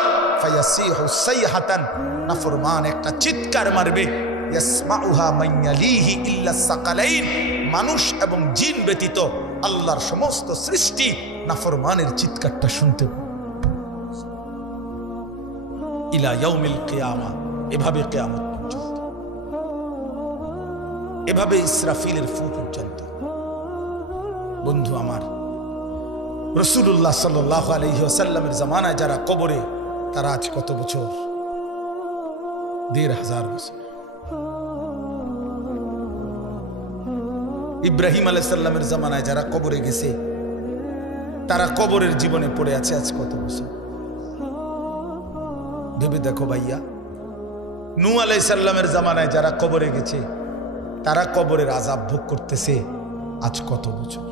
ফায়াসিহু সাইহাতান, নাফরমান একটা চিৎকার মারবে। ইয়াসমাউহা মান ইয়ালিহি ইল্লা সাকালাইন, মানুষ এবং জিন ব্যতীত আল্লাহর সমস্ত সৃষ্টি নাফরমানের চিৎকারটা শুনতে পাবে। ইলা ইয়াউমিল কিয়ামা, এভাবে কিয়ামত পর্যন্ত, এভাবে ইসরাফিলের ফু পর্যন্ত। বন্ধু আমার, রাসূলুল্লাহ সাল্লাল্লাহু আলাইহি ওয়াসাল্লামের জামানায় যারা কবরে, তারা আজ কত বছর? ১৫০০ বছর। ইব্রাহিম আলাইহিস সালামের জামানায় যারা কবরে গেছে, তারা কবরের জীবনে পড়ে আছে আজ কত বছর? ভেবে দেখো ভাইয়া। নূহ আলাইহিস সালামের জামানায় যারা কবরে গেছে, তারা কবরের আযাব ভোগ করতেছে আজ কত বছর?